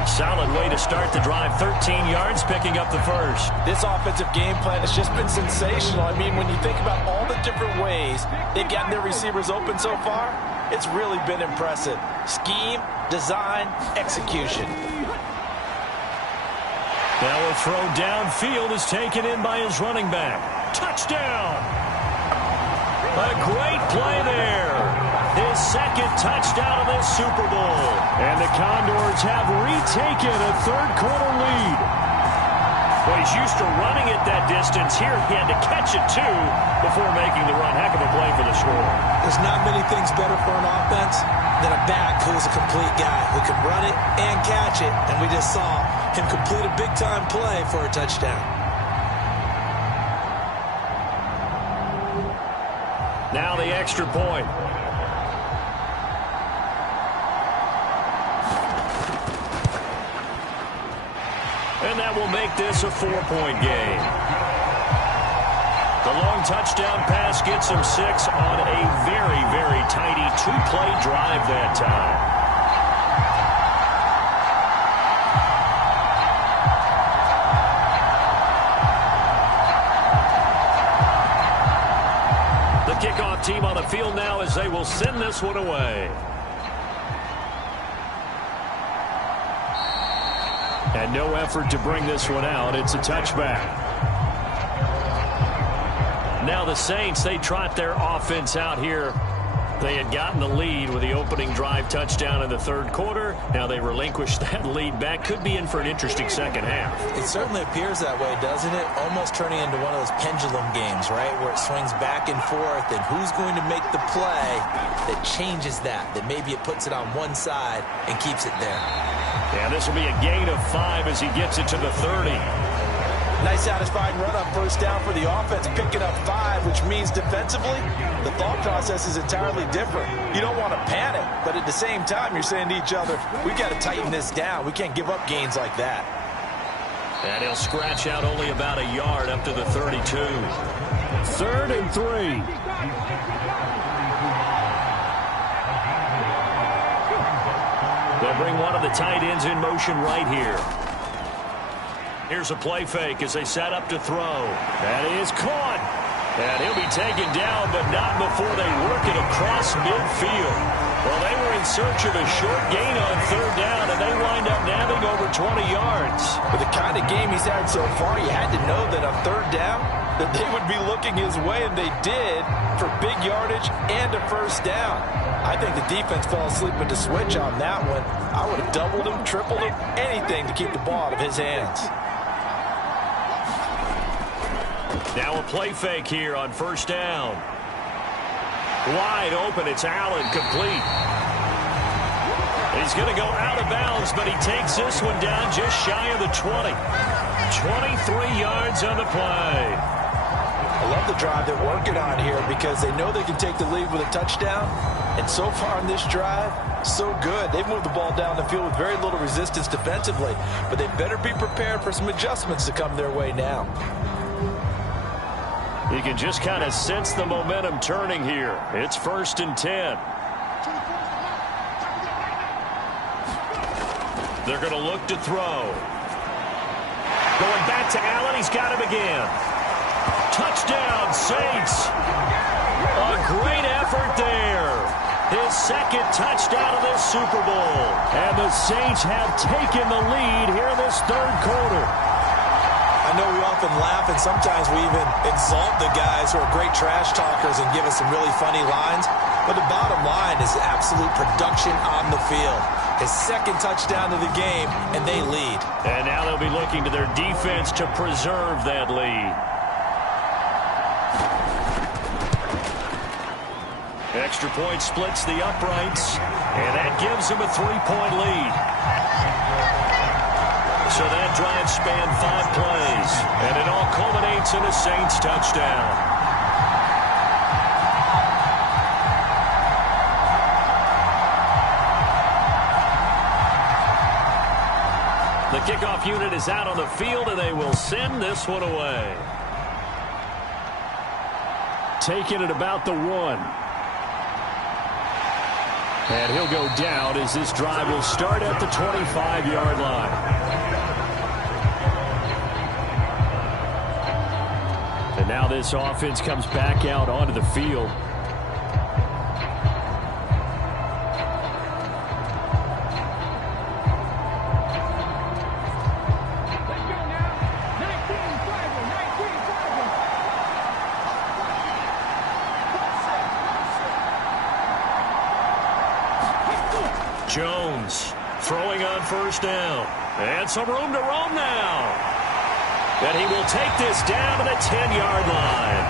Solid way to start the drive. 13 yards, picking up the first. This offensive game plan has just been sensational. I mean, when you think about all the different ways they've gotten their receivers open so far, It's really been impressive. Scheme, design, execution. Now a throw downfield is taken in by his running back. Touchdown! A great play there. His second touchdown of this Super Bowl. And the Condors have retaken a third-quarter lead. Well, he's used to running it that distance. Here he had to catch it, too, before making the run. Heck of a play for the score. There's not many things better for an offense than a back who is a complete guy who can run it and catch it. And we just saw him complete a big-time play for a touchdown. Now the extra point. And that will make this a 4-point game. The long touchdown pass gets him 6 on a very, very tidy 2-play drive that time. The kickoff team on the field now as they will send this one away. And no effort to bring this one out. It's a touchback. Now the Saints, they trot their offense out here. They had gotten the lead with the opening drive touchdown in the third quarter. Now they relinquish that lead back. Could be in for an interesting second half. It certainly appears that way, doesn't it? Almost turning into one of those pendulum games, right? Where it swings back and forth, and who's going to make the play that changes that maybe it puts it on one side and keeps it there. Yeah, this will be a gain of 5 as he gets it to the 30. Nice satisfying run on first down for the offense, picking up 5, which means defensively, the thought process is entirely different. You don't want to panic, but at the same time, you're saying to each other, we've got to tighten this down. We can't give up gains like that. And he'll scratch out only about a yard up to the 32. 3rd and 3. They'll bring one of the tight ends in motion right here. Here's a play fake as they set up to throw. That is caught. And he'll be taken down, but not before they work it across midfield. Well, they were in search of a short gain on third down, and they wind up nabbing over 20 yards. With the kind of game he's had so far, you had to know that on third down, that they would be looking his way, and they did, for big yardage and a first down. I think the defense fell asleep with the switch on that one. I would have doubled him, tripled him, anything to keep the ball out of his hands. Now a play fake here on first down. Wide open, it's Allen, complete. He's going to go out of bounds, but he takes this one down just shy of the 20. 23 yards on the play. I love the drive they're working on here because they know they can take the lead with a touchdown. And so far on this drive, so good. They've moved the ball down the field with very little resistance defensively. But they better be prepared for some adjustments to come their way now. You can just kind of sense the momentum turning here. It's 1st and 10. They're going to look to throw. Going back to Allen. He's got him again. Touchdown, Saints. A great effort there. His second touchdown of this Super Bowl. And the Saints have taken the lead here in this third quarter. I know we often laugh and sometimes we even exalt the guys who are great trash talkers and give us some really funny lines. But the bottom line is absolute production on the field. His second touchdown of the game, and they lead. And now they'll be looking to their defense to preserve that lead. Extra point splits the uprights, and that gives them a 3-point lead. So that drive spanned 5 plays, and it all culminates in a Saints touchdown. The kickoff unit is out on the field, and they will send this one away. Taking it about the 1. And he'll go down as this drive will start at the 25-yard line. And now this offense comes back out onto the field. throwing on first down. And some room to roam now. And he will take this down to the 10-yard line.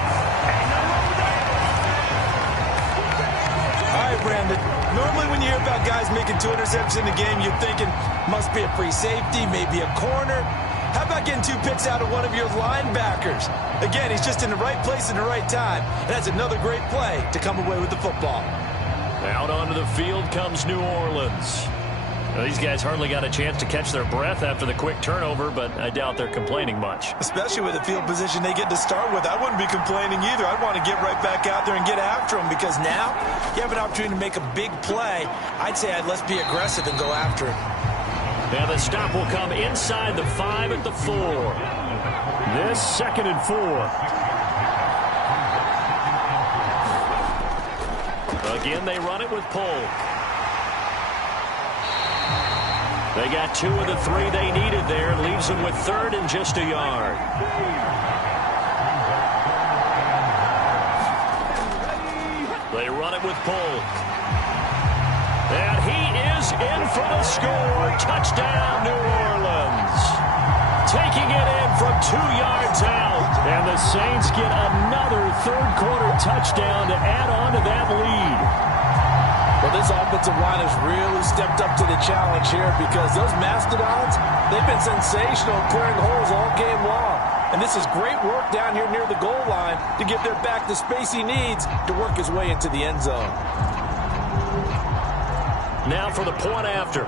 All right, Brandon. Normally when you hear about guys making 2 interceptions in the game, you're thinking must be a free safety, maybe a corner. How about getting 2 picks out of one of your linebackers? Again, he's just in the right place at the right time. And that's another great play to come away with the football. Out onto the field comes New Orleans. Well, these guys hardly got a chance to catch their breath after the quick turnover, but I doubt they're complaining much. Especially with the field position they get to start with. I wouldn't be complaining either. I'd want to get right back out there and get after them because now you have an opportunity to make a big play. I'd say let's be aggressive and go after it. Now the stop will come inside the 5 at the 4. This 2nd and 4. Again, they run it with Polk. They got 2 of the 3 they needed there. Leaves them with 3rd and just a yard. They run it with Polk. And he is in for the score. Touchdown, New Orleans. Taking it in from 2 yards out. And the Saints get another third-quarter touchdown to add on to that lead. Well, this offensive line has really stepped up to the challenge here because those mastodons, they've been sensational clearing holes all game long. And this is great work down here near the goal line to give their back the space he needs to work his way into the end zone. Now for the point after.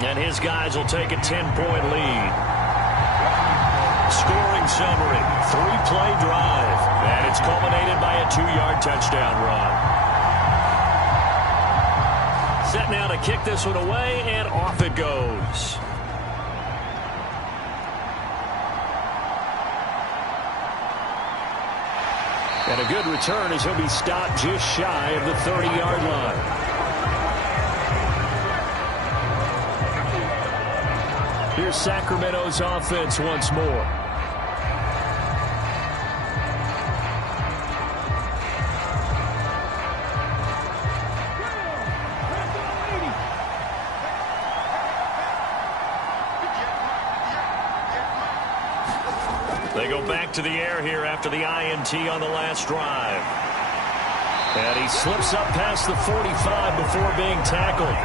And his guys will take a 10-point lead. Scoring summary, 3-play drive. And it's culminated by a 2-yard touchdown run. Set now to kick this one away, and off it goes. And a good return as he'll be stopped just shy of the 30-yard line. Here's Sacramento's offense once more. They go back to the air here after the INT on the last drive. And he slips up past the 45 before being tackled.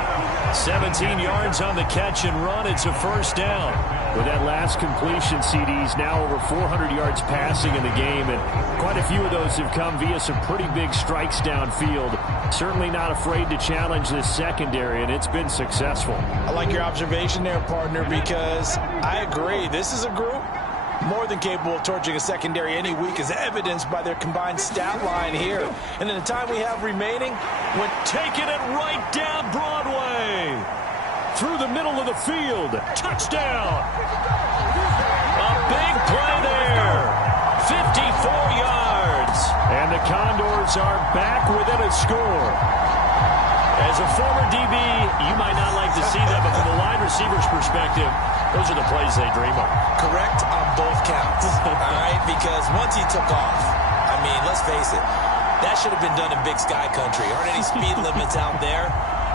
17 yards on the catch and run. It's a first down. With that last completion, CD's now over 400 yards passing in the game, and quite a few of those have come via some pretty big strikes downfield. Certainly not afraid to challenge this secondary, and it's been successful. I like your observation there, partner, because I agree. This is a group more than capable of torching a secondary any week, as evidenced by their combined stat line here. And in the time we have remaining, we're taking it right down Broadway. Through the middle of the field. Touchdown. A big play there. 54 yards. And the Condors are back within a score. As a former DB, you might not like to see that, but from a wide receiver's perspective, those are the plays they dream of. Correct on both counts. All right, because once he took off, I mean, let's face it, that should have been done in Big Sky Country. Aren't any speed limits out there?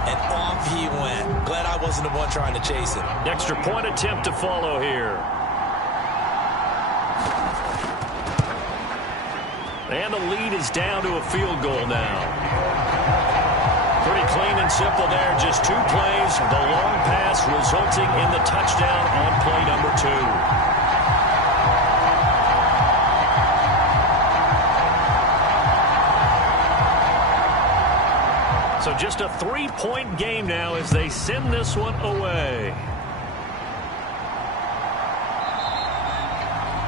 And off he went. Glad I wasn't the one trying to chase him. Extra point attempt to follow here. And the lead is down to a field goal now. Pretty clean and simple there. Just 2 plays. The long pass resulting in the touchdown on play number 2. So just a 3-point game now as they send this one away.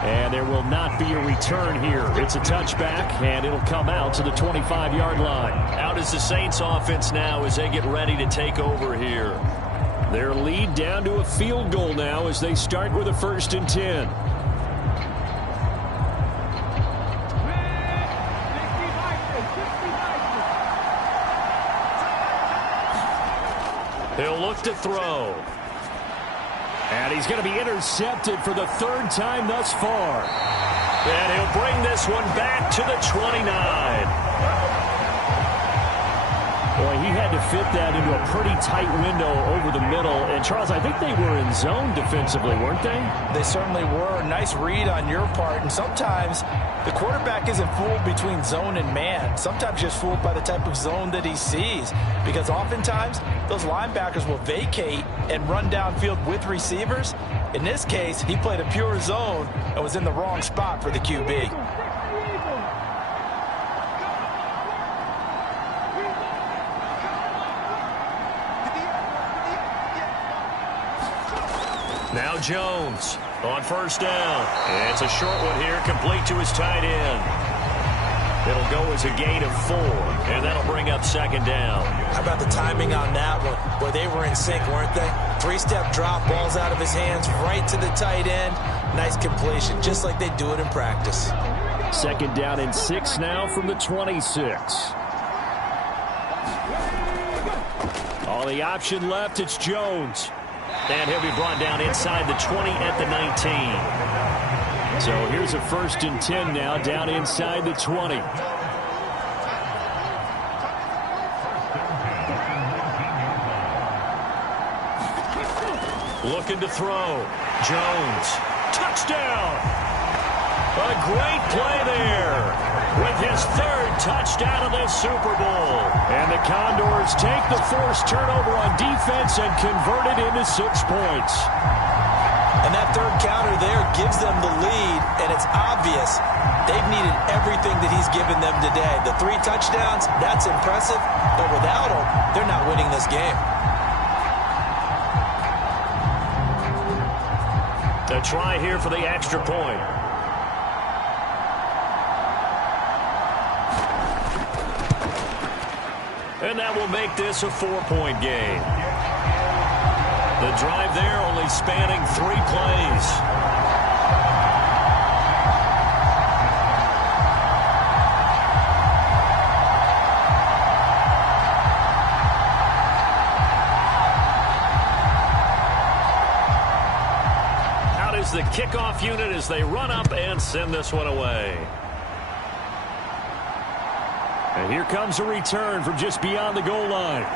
And there will not be a return here. It's a touchback, and it'll come out to the 25-yard line. Out is the Saints offense now as they get ready to take over here. Their lead down to a field goal now as they start with a 1st and 10. He'll look to throw. And he's going to be intercepted for the 3rd time thus far. And he'll bring this one back to the 29. Boy, he had to fit that into a pretty tight window over the middle. And, Charles, I think they were in zone defensively, weren't they? They certainly were. Nice read on your part. And sometimes the quarterback isn't fooled between zone and man. Sometimes just fooled by the type of zone that he sees. Because oftentimes, those linebackers will vacate and run downfield with receivers. In this case, he played a pure zone and was in the wrong spot for the QB. Now Jones on first down. It's a short one here, complete to his tight end. It'll go as a gain of 4, and that'll bring up second down. How about the timing on that one? Boy, they were in sync, weren't they? 3-step drop, balls out of his hands, right to the tight end. Nice completion, just like they do it in practice. Second down and 6 now from the 26. All the option left, it's Jones. And he'll be brought down inside the 20 at the 19. So here's a 1st and 10 now, down inside the 20. Looking to throw. Jones. Touchdown! A great play there with his 3rd touchdown of this Super Bowl. And the Condors take the forced turnover on defense and convert it into 6 points. And that 3rd counter there gives them the lead, and it's obvious they've needed everything that he's given them today. The 3 touchdowns, that's impressive, but without him, they're not winning this game. A try here for the extra point. And that will make this a 4-point game. The drive there only spanning 3 plays. Out is the kickoff unit as they run up and send this one away. And here comes a return from just beyond the goal line.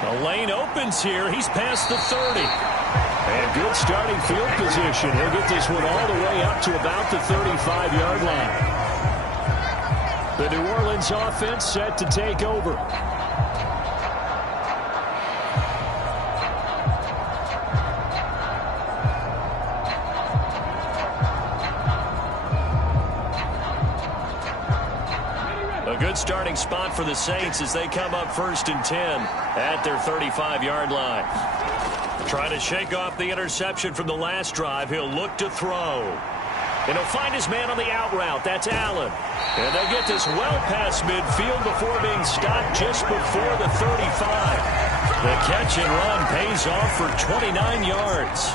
The lane opens here. He's past the 30. And good starting field position. He'll get this one all the way up to about the 35-yard line. The New Orleans offense set to take over. A good starting spot for the Saints as they come up 1st and 10 at their 35-yard line. Trying to shake off the interception from the last drive. He'll look to throw. And he'll find his man on the out route. That's Allen. And they'll get this well past midfield before being stopped just before the 35. The catch and run pays off for 29 yards.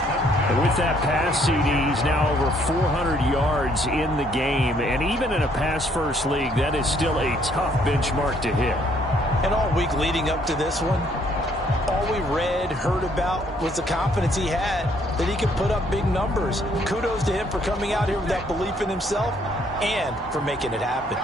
And with that pass, CD, he's now over 400 yards in the game. And even in a pass-first league, that is still a tough benchmark to hit. And all week leading up to this one, all we read, heard about was the confidence he had that he could put up big numbers. Kudos to him for coming out here with that belief in himself and for making it happen.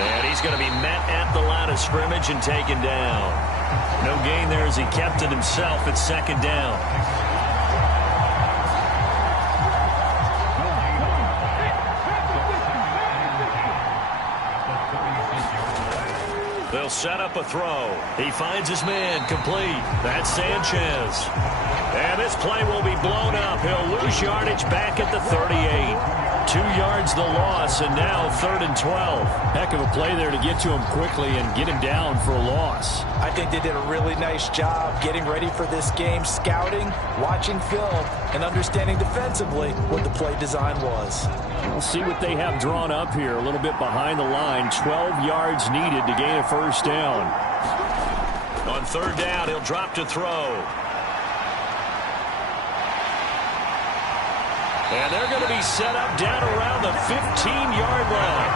And he's going to be met at the line of scrimmage and taken down. No gain there as he kept it himself at 2nd down. They'll set up a throw. He finds his man complete. That's Sanchez. And this play will be blown up. He'll lose yardage back at the 38. 2 yards the loss, and now 3rd and 12. Heck of a play there to get to him quickly and get him down for a loss. I think they did a really nice job getting ready for this game, scouting, watching film, and understanding defensively what the play design was. We'll see what they have drawn up here. A little bit behind the line. 12 yards needed to gain a 1st down. On 3rd down, he'll drop to throw. And they're going to be set up down around the 15-yard line.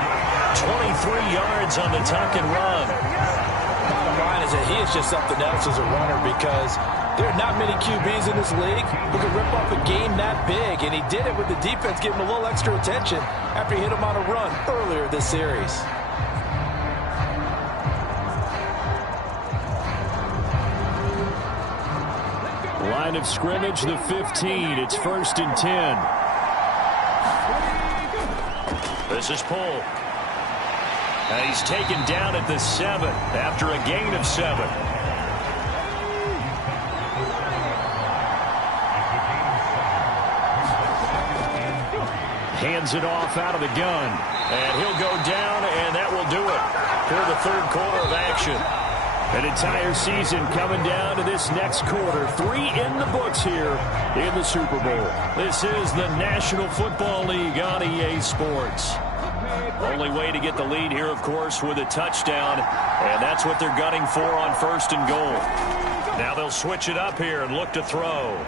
23 yards on the tuck and run. Bottom line is that he is just something else as a runner, because there are not many QBs in this league who can rip off a game that big, and he did it with the defense giving him a little extra attention after he hit him on a run earlier this series. Line of scrimmage, the 15. It's 1st and 10. This is Pohl. And he's taken down at the 7 after a gain of 7. Hands it off out of the gun. And he'll go down, and that will do it for the third quarter of action. An entire season coming down to this next quarter. 3 in the books here in the Super Bowl. This is the National Football League on EA Sports. Only way to get the lead here, of course, with a touchdown, and that's what they're gunning for on 1st and goal. Now they'll switch it up here and look to throw.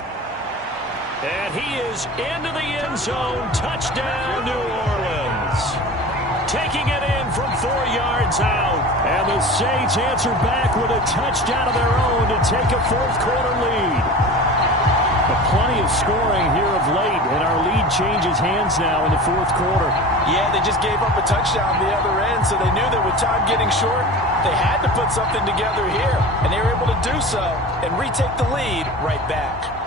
And he is into the end zone. Touchdown, New Orleans. Taking it in from 4 yards out. And the Saints answer back with a touchdown of their own to take a fourth quarter lead. But plenty of scoring here of late, and our lead changes hands now in the fourth quarter. Yeah, they just gave up a touchdown the other end, so they knew that with time getting short, they had to put something together here. And they were able to do so and retake the lead right back.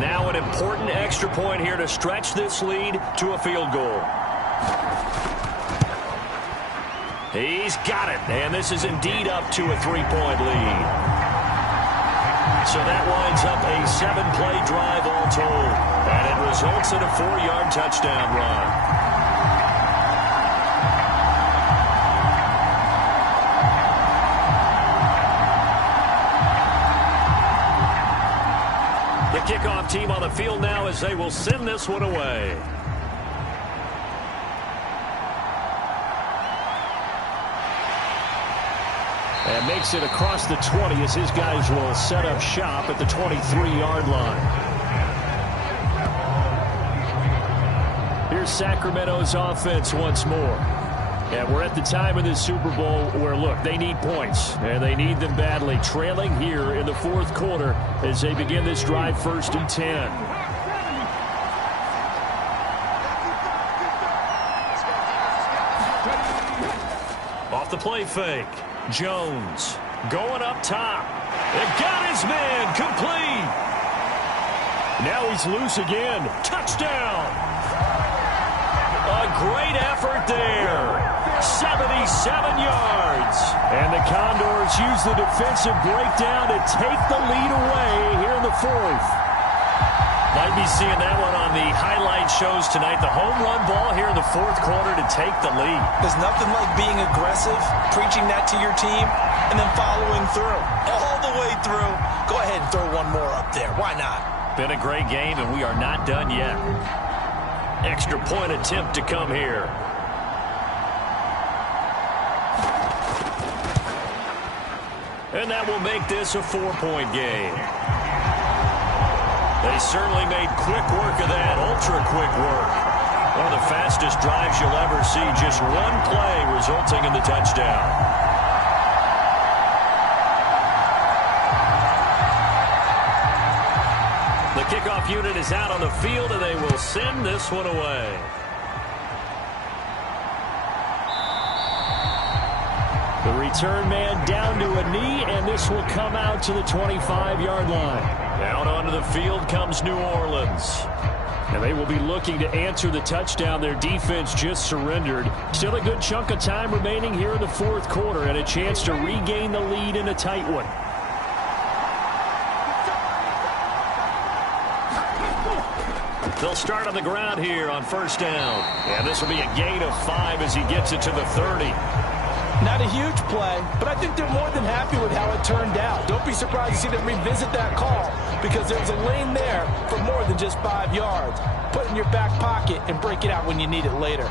Now an important extra point here to stretch this lead to a field goal. He's got it, and this is indeed up to a 3-point lead. So that winds up a 7-play drive all told, and it results in a 4-yard touchdown run. Kickoff team on the field now as they will send this one away. And makes it across the 20 as his guys will set up shop at the 23-yard line. Here's Sacramento's offense once more. And we're at the time in this Super Bowl where, look, they need points, and they need them badly. Trailing here in the fourth quarter as they begin this drive 1st and 10. Off the play fake. Jones going up top. It got his man complete. Now he's loose again. Touchdown. A great effort there. 77 yards. And the Condors use the defensive breakdown to take the lead away here in the fourth. Might be seeing that one on the highlight shows tonight. The home run ball here in the fourth quarter to take the lead. There's nothing like being aggressive, preaching that to your team, and then following through. All the way through. Go ahead and throw one more up there. Why not? Been a great game, and we are not done yet. Extra point attempt to come here. And that will make this a 4-point game. They certainly made quick work of that, ultra-quick work. One of the fastest drives you'll ever see, just one play resulting in the touchdown. The kickoff unit is out on the field, and they will send this one away. The return man down to a knee, and this will come out to the 25-yard line. Out onto the field comes New Orleans. And they will be looking to answer the touchdown their defense just surrendered. Still a good chunk of time remaining here in the fourth quarter, and a chance to regain the lead in a tight one. They'll start on the ground here on 1st down. And this will be a gain of 5 as he gets it to the 30. Not a huge play, but I think they're more than happy with how it turned out. Don't be surprised to see them revisit that call, because there's a lane there for more than just 5 yards. Put it in your back pocket and break it out when you need it later.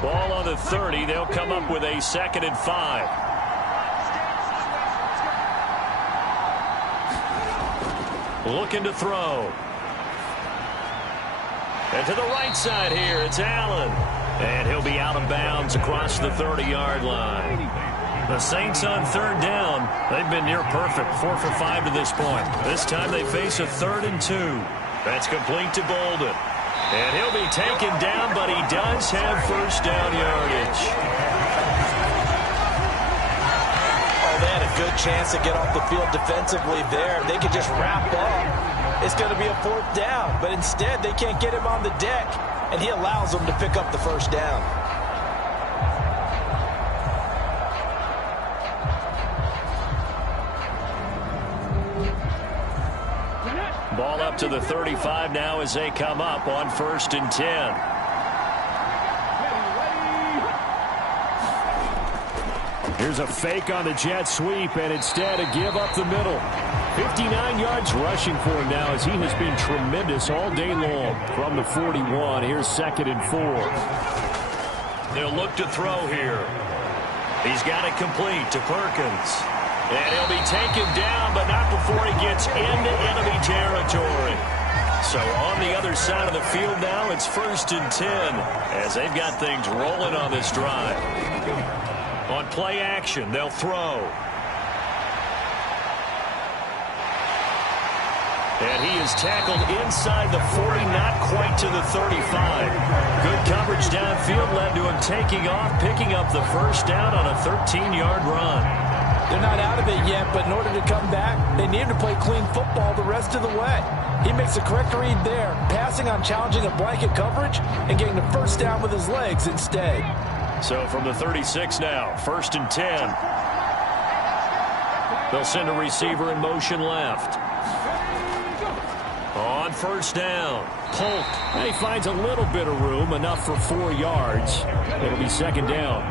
Ball on the 30. They'll come up with a 2nd and 5. Looking to throw. And to the right side here, it's Allen. And he'll be out of bounds across the 30-yard line. The Saints on third down. They've been near perfect, 4 for 5 to this point. This time they face a 3rd and 2. That's complete to Bolden. And he'll be taken down, but he does have first down yardage. Oh, they had a good chance to get off the field defensively there. If they could just wrap up, it's going to be a 4th down. But instead, they can't get him on the deck, and he allows them to pick up the first down. Ball up to the 35 now as they come up on 1st and 10. Here's a fake on the jet sweep, and instead a give up the middle. 59 yards rushing for him now as he has been tremendous all day long. From the 41, here's 2nd and 4. They'll look to throw here. He's got it complete to Perkins. And he'll be taken down, but not before he gets into enemy territory. So on the other side of the field now, it's 1st and 10 as they've got things rolling on this drive. On play action, they'll throw. And he is tackled inside the 40, not quite to the 35. Good coverage downfield led to him taking off, picking up the first down on a 13-yard run. They're not out of it yet, but in order to come back, they need to play clean football the rest of the way. He makes the correct read there, passing on challenging a blanket coverage and getting the first down with his legs instead. So from the 36 now, 1st and 10. They'll send a receiver in motion left. On 1st down, Polk. And he finds a little bit of room, enough for 4 yards. It'll be 2nd down.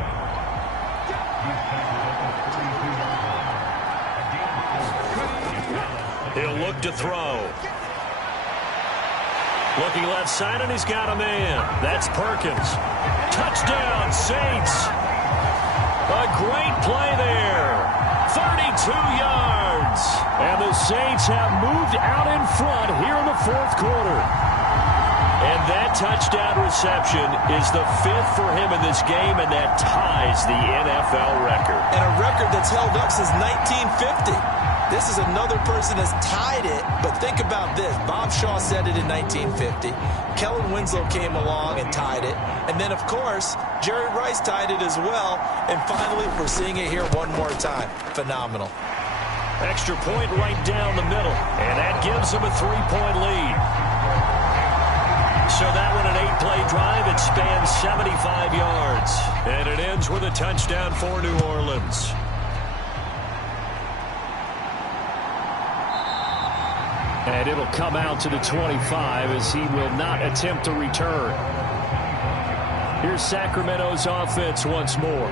He'll look to throw. Looking left side, and he's got a man. That's Perkins. Touchdown, Saints. A great play there. 32 yards. And the Saints have moved out in front here in the 4th quarter. And that touchdown reception is the 5th for him in this game, and that ties the NFL record. And a record that's held up since 1950. This is another person that's tied it, but think about this. Bob Shaw said it in 1950. Kellen Winslow came along and tied it. And then, of course, Jerry Rice tied it as well. And finally, we're seeing it here one more time. Phenomenal. Extra point right down the middle, and that gives them a 3-point lead. So that one, an 8-play drive. It spans 75 yards. And it ends with a touchdown for New Orleans. And it'll come out to the 25 as he will not attempt to return. Here's Sacramento's offense once more.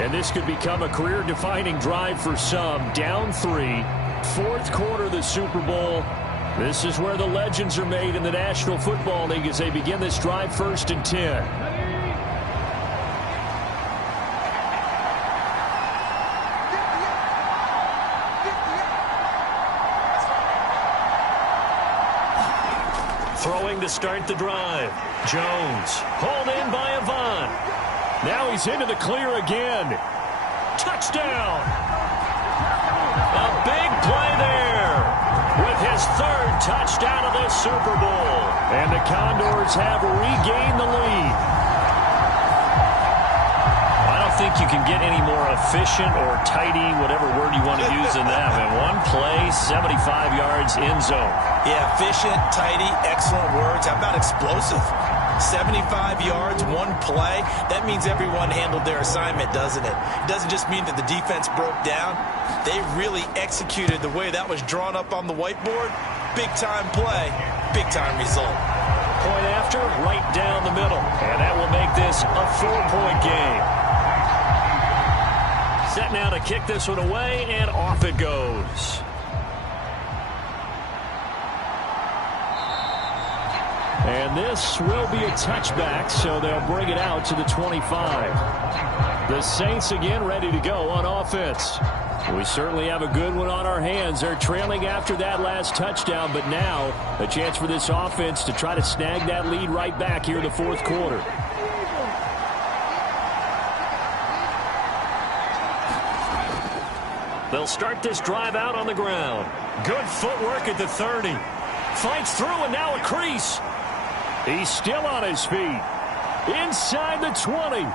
And this could become a career-defining drive for some. Down 3, 4th quarter of the Super Bowl. This is where the legends are made in the National Football League as they begin this drive 1st and 10. Throwing to start the drive. Jones, hauled in by Avant. Now he's into the clear again. Touchdown! A big play there with his 3rd touchdown of the Super Bowl. And the Condors have regained the lead. I don't think you can get any more efficient or tidy, whatever word you want to use in that. And one play, 75 yards in zone. Yeah, efficient, tidy, excellent words. How about explosive? 75 yards, one play. That means everyone handled their assignment, doesn't it? It doesn't just mean that the defense broke down. They really executed the way that was drawn up on the whiteboard. Big-time play, big-time result. Point after, right down the middle. And that will make this a 4-point game. Set now to kick this one away, and off it goes. And this will be a touchback, so they'll bring it out to the 25. The Saints again ready to go on offense. We certainly have a good one on our hands. They're trailing after that last touchdown, but now a chance for this offense to try to snag that lead right back here in the fourth quarter. They'll start this drive out on the ground. Good footwork at the 30. Fights through, and now a crease. He's still on his feet. Inside the 20.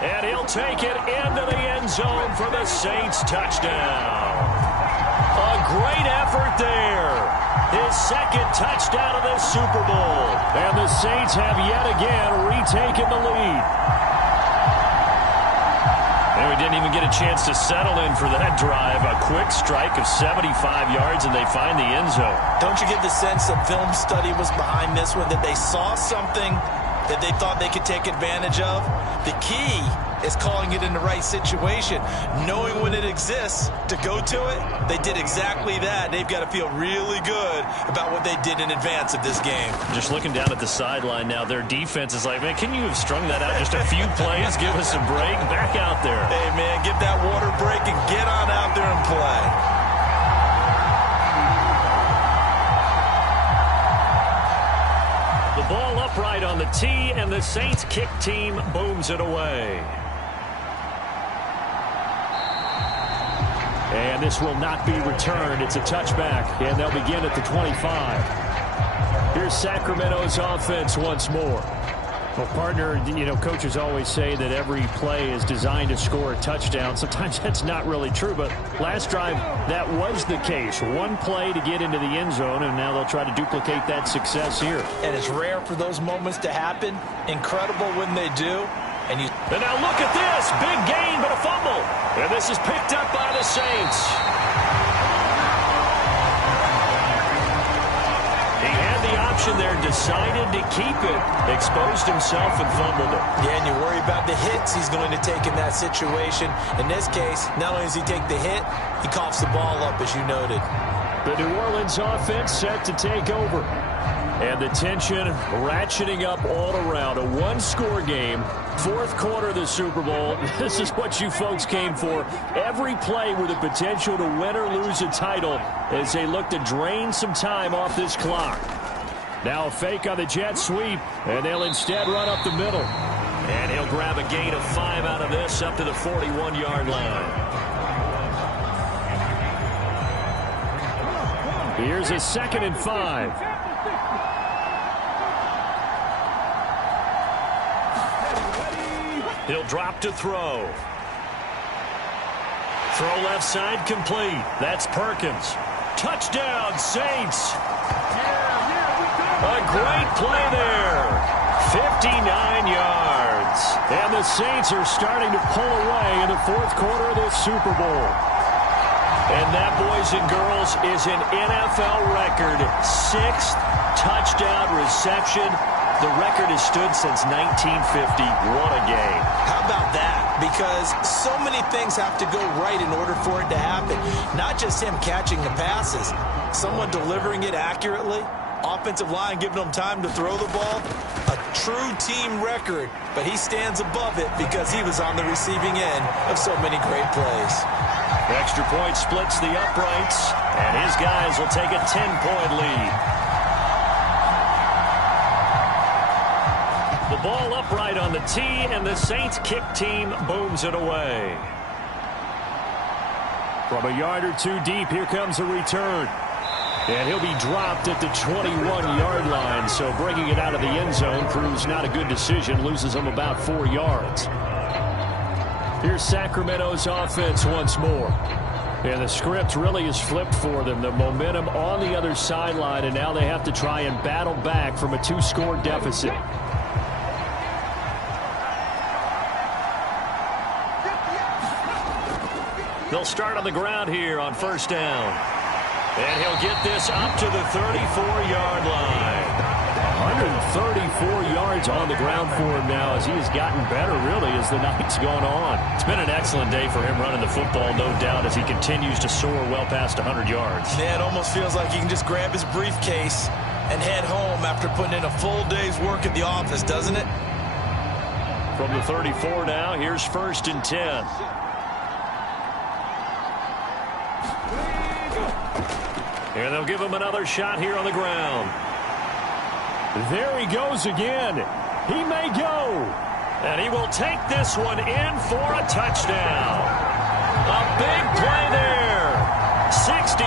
And he'll take it into the end zone for the Saints touchdown. A great effort there. His second touchdown of this Super Bowl. And the Saints have yet again retaken the lead. And we didn't even get a chance to settle in for that drive. A quick strike of 75 yards, and they find the end zone. Don't you get the sense that film study was behind this one, that they saw something that they thought they could take advantage of? The key is calling it in the right situation, knowing when it exists to go to it. They did exactly that. They've got to feel really good about what they did in advance of this game. Just looking down at the sideline now, their defense is like, man, can you have strung that out just a few plays? Give us a break. Back out there. Hey, man, give that water break and get on out there and play. The ball upright on the tee, and the Saints kick team booms it away. And this will not be returned. It's a touchback, and they'll begin at the 25. Here's Sacramento's offense once more. Well, partner, coaches always say that every play is designed to score a touchdown. Sometimes that's not really true, but last drive, that was the case. One play to get into the end zone, and now they'll try to duplicate that success here. And it's rare for those moments to happen. Incredible when they do. And now look at this. Big gain, but a fumble. And this is picked up by the Saints. He had the option there, decided to keep it, exposed himself and fumbled it. Yeah, and you worry about the hits he's going to take in that situation. In this case, not only does he take the hit, he coughs the ball up, as you noted. The New Orleans offense set to take over. And the tension ratcheting up all around. A one-score game. Fourth quarter of the Super Bowl. This is what you folks came for. Every play with the potential to win or lose a title as they look to drain some time off this clock. Now a fake on the jet sweep, and they'll instead run up the middle. And he'll grab a gain of 5 out of this up to the 41-yard line. Here's a 2nd and 5. He'll drop to throw. Throw left side complete. That's Perkins. Touchdown, Saints. A great play there. 59 yards. And the Saints are starting to pull away in the fourth quarter of this Super Bowl. And that, boys and girls, is an NFL record. 6th touchdown reception. The record has stood since 1950. What a game. How about that? Because so many things have to go right in order for it to happen. Not just him catching the passes. Someone delivering it accurately. Offensive line giving them time to throw the ball. A true team record. But he stands above it because he was on the receiving end of so many great plays. Extra point splits the uprights. And his guys will take a 10-point lead. The ball upright on the tee, and the Saints kick team booms it away. From a yard or two deep, here comes a return. And he'll be dropped at the 21-yard line, so bringing it out of the end zone proves not a good decision, loses him about 4 yards. Here's Sacramento's offense once more. And the script really is flipped for them. The momentum on the other sideline, and now they have to try and battle back from a 2-score deficit. They'll start on the ground here on first down. And he'll get this up to the 34-yard line. 134 yards on the ground for him now as he has gotten better, really, as the night's gone on. It's been an excellent day for him running the football, no doubt, as he continues to soar well past 100 yards. Yeah, it almost feels like he can just grab his briefcase and head home after putting in a full day's work at the office, doesn't it? From the 34 now, here's 1st and 10. And they'll give him another shot here on the ground. There he goes again. He may go. And he will take this one in for a touchdown. A big play there. 66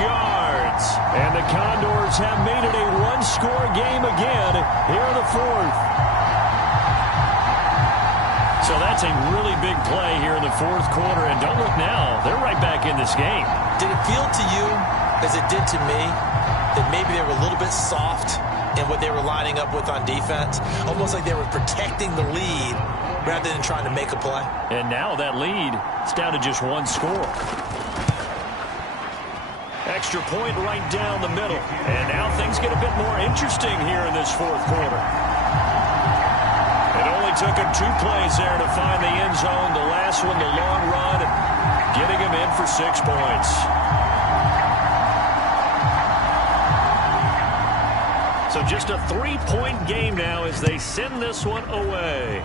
yards. And the Condors have made it a one-score game again here in the fourth. So that's a really big play here in the fourth quarter. And don't look now. They're right back in this game. Did it feel to you, as it did to me, that maybe they were a little bit soft in what they were lining up with on defense? Almost like they were protecting the lead rather than trying to make a play. And now that lead is down to just one score. Extra point right down the middle. And now things get a bit more interesting here in this fourth quarter. It only took him 2 plays there to find the end zone. The last one, the long run, getting him in for 6 points. So just a 3-point game now as they send this one away.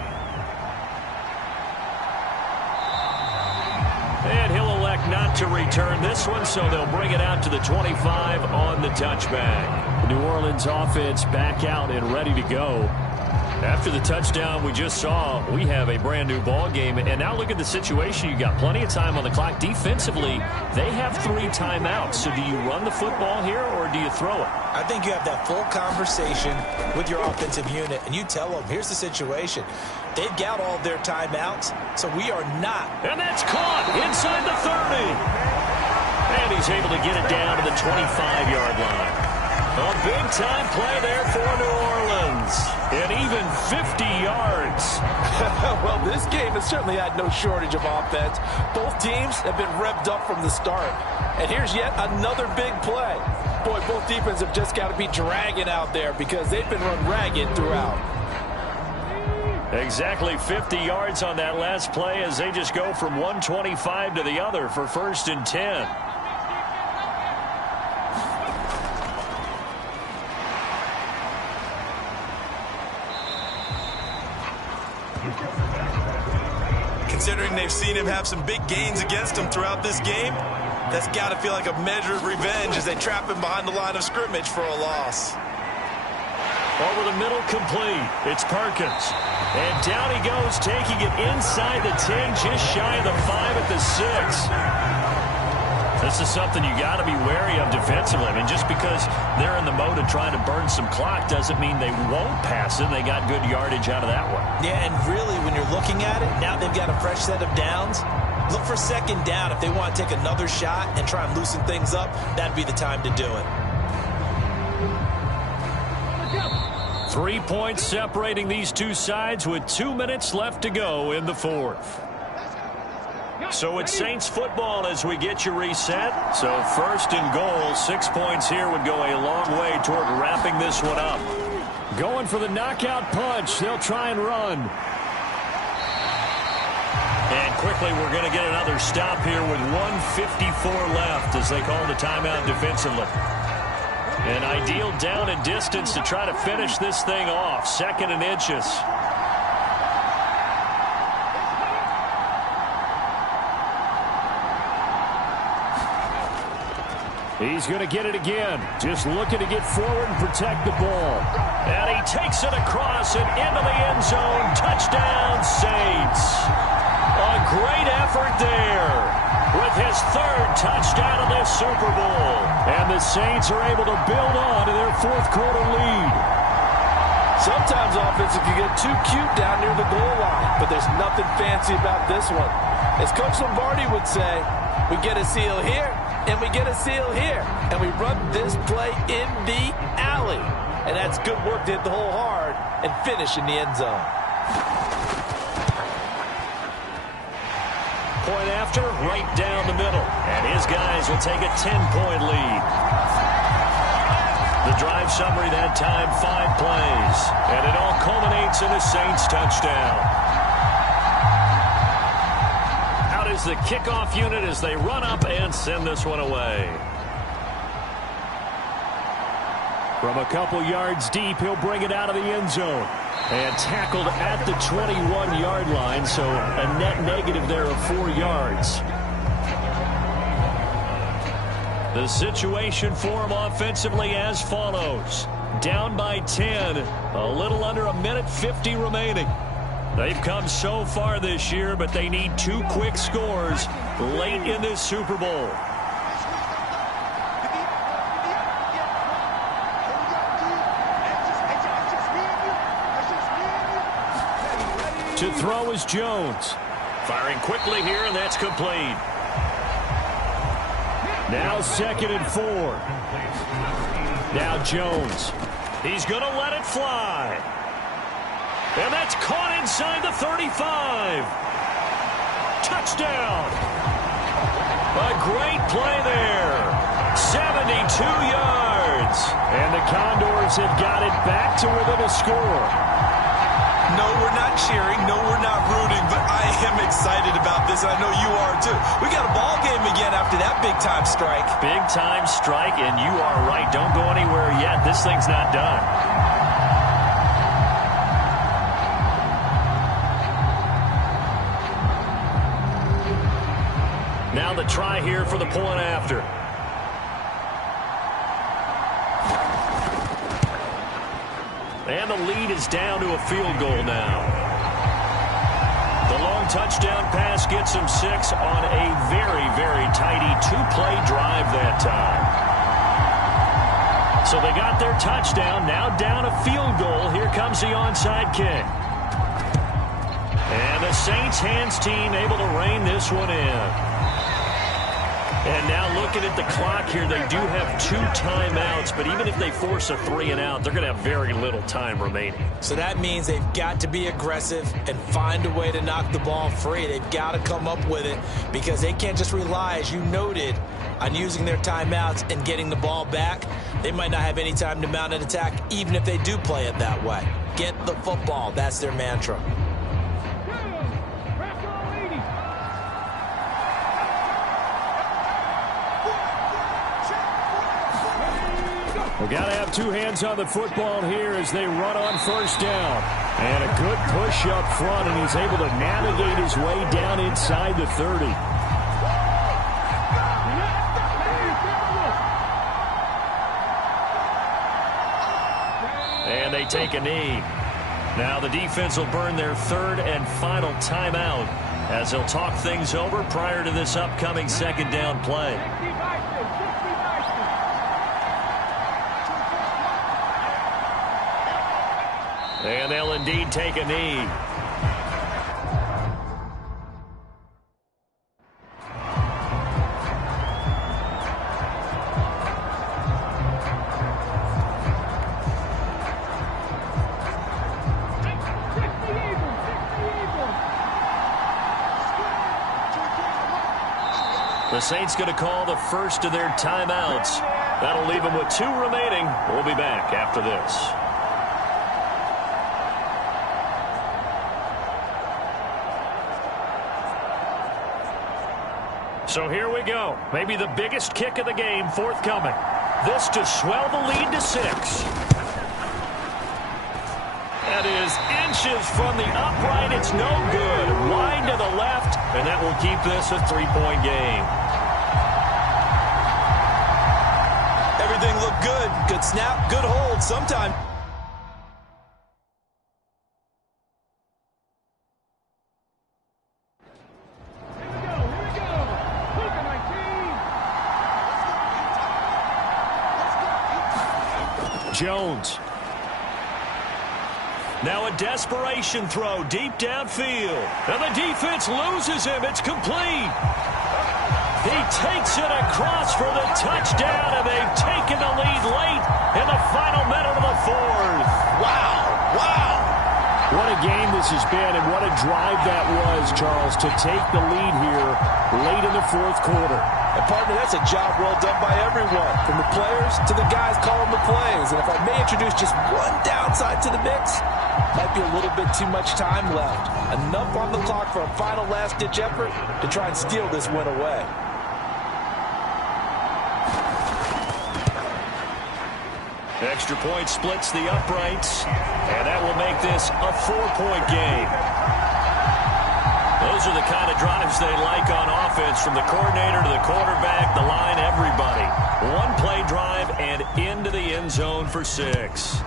And he'll elect not to return this one, so they'll bring it out to the 25 on the touchback. The New Orleans offense back out and ready to go. After the touchdown we just saw, we have a brand new ball game. And now look at the situation. You got plenty of time on the clock. Defensively, they have 3 timeouts. So do you run the football here or do you throw it? I think you have that full conversation with your offensive unit, and you tell them, here's the situation. They've got all their timeouts, so we are not. And that's caught inside the 30. And he's able to get it down to the 25-yard line. A big-time play there for New Orleans. And even 50 yards. Well, this game has certainly had no shortage of offense. Both teams have been revved up from the start. And here's yet another big play. Boy, both defenses have just got to be dragging out there because they've been run ragged throughout. Exactly 50 yards on that last play as they just go from 125 to the other for 1st and 10. Considering they've seen him have some big gains against him throughout this game, that's got to feel like a measure of revenge as they trap him behind the line of scrimmage for a loss. Over the middle, complete. It's Perkins. And down he goes, taking it inside the 10, just shy of the 5 at the 6. This is something you got to be wary of defensively. I mean, just because they're in the mode of trying to burn some clock doesn't mean they won't pass it. They got good yardage out of that one. Yeah, and really, when you're looking at it, now they've got a fresh set of downs. Look for 2nd down. If they want to take another shot and try and loosen things up, that'd be the time to do it. 3 points separating these two sides with 2 minutes left to go in the fourth. So it's Saints football as we get you reset. So 1st and goal, 6 points here would go a long way toward wrapping this one up. Going for the knockout punch. They'll try and run. And quickly we're going to get another stop here with 1:54 left as they call the timeout defensively. An ideal down and distance to try to finish this thing off. 2nd and inches. He's going to get it again. Just looking to get forward and protect the ball. And he takes it across and into the end zone. Touchdown, Saints. A great effort there with his 3rd touchdown of this Super Bowl. And the Saints are able to build on to their 4th quarter lead. Sometimes offenses can get too cute down near the goal line, but there's nothing fancy about this one. As Coach Lombardi would say, we get a seal here, and we get a seal here, and we run this play in the alley. And that's good work to hit the hole hard and finish in the end zone. Point after, right down the middle. And his guys will take a 10-point lead. The drive summary that time, 5 plays. And it all culminates in a Saints touchdown. Out is the kickoff unit as they run up and send this one away. From a couple yards deep, he'll bring it out of the end zone. And tackled at the 21-yard line, so a net negative there of 4 yards. The situation for them offensively as follows. Down by 10, a little under a minute 50 remaining. They've come so far this year, but they need 2 quick scores late in this Super Bowl. To throw is Jones. Firing quickly here, and that's complete. Now 2nd and 4. Now Jones. He's going to let it fly. And that's caught inside the 35. Touchdown. A great play there. 72 yards. And the Condors have got it back to within a score. No, we're not cheering. No, we're not rooting. But I am excited about this. I know you are, too. We got a ball game again after that big-time strike. Big-time strike, and you are right. Don't go anywhere yet. This thing's not done. Now the try here for the point after. And the lead is down to a field goal now. The long touchdown pass gets them 6 on a very, very tidy 2-play drive that time. So they got their touchdown, now down a field goal. Here comes the onside kick. And the Saints hands team able to rein this one in. And now looking at the clock here, they do have 2 timeouts, but even if they force a 3 and out, they're going to have very little time remaining. So that means they've got to be aggressive and find a way to knock the ball free. They've got to come up with it because they can't just rely, as you noted, on using their timeouts and getting the ball back. They might not have any time to mount an attack, even if they do play it that way. Get the football. That's their mantra. We've got to have 2 hands on the football here as they run on 1st down. And a good push up front, and he's able to navigate his way down inside the 30. And they take a knee. Now the defense will burn their 3rd and final timeout as they'll talk things over prior to this upcoming 2nd down play. And they'll indeed take a knee. The Saints going to call the first of their timeouts. That'll leave them with 2 remaining. We'll be back after this. So here we go. Maybe the biggest kick of the game forthcoming. This to swell the lead to 6. That is inches from the upright. It's no good. Wide to the left, and that will keep this a 3-point game. Everything looked good. Good snap, good hold. Sometime. Jones. Now a desperation throw deep downfield. And the defense loses him. It's complete. He takes it across for the touchdown, and they've taken the lead late in the final minute of the 4th. Wow. Wow. What a game this has been, and what a drive that was, Charles, to take the lead here late in the 4th quarter. And, partner, that's a job well done by everyone, from the players to the guys calling the plays. And if I may introduce just one downside to the mix, might be a little bit too much time left. Enough on the clock for a final last-ditch effort to try and steal this win away. Extra point splits the uprights, and that will make this a 4-point game. Those are the kind of drives they like on offense, from the coordinator to the quarterback, the line, everybody. thrown for 6.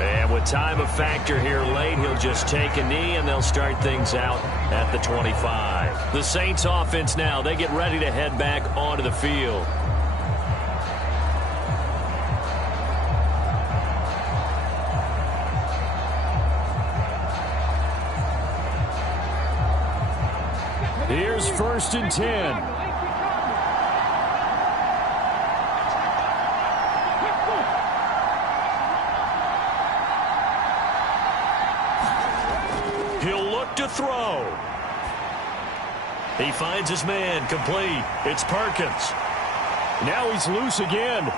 And with time a factor here late, he'll just take a knee, and they'll start things out at the 25. The Saints offense now, they get ready to head back onto the field. Here's 1st and 10. He'll look to throw. He finds his man, complete. It's Perkins. Now he's loose again.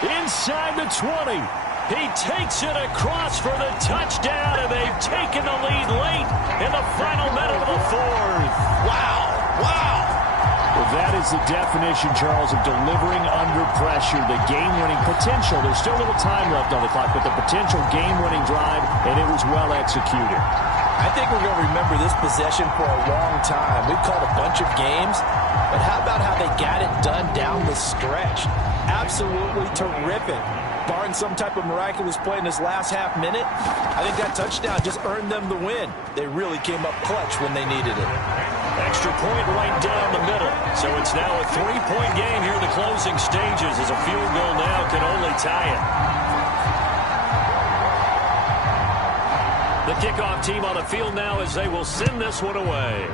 Inside the 20. He takes it across for the touchdown, and they've taken the lead late in the final minute of the 4th. Wow. Wow. Well, that is the definition, Charles, of delivering under pressure. The game-winning potential. There's still a little time left on the clock, but the potential game-winning drive, and it was well executed. I think we're going to remember this possession for a long time. We've called a bunch of games, but how about how they got it done down the stretch? Absolutely terrific. Barring some type of miraculous play in this last half minute, I think that touchdown just earned them the win. They really came up clutch when they needed it. Extra point right down the middle. So it's now a 3-point game here in the closing stages, as a field goal now can only tie it. The kickoff team on the field now as they will send this one away.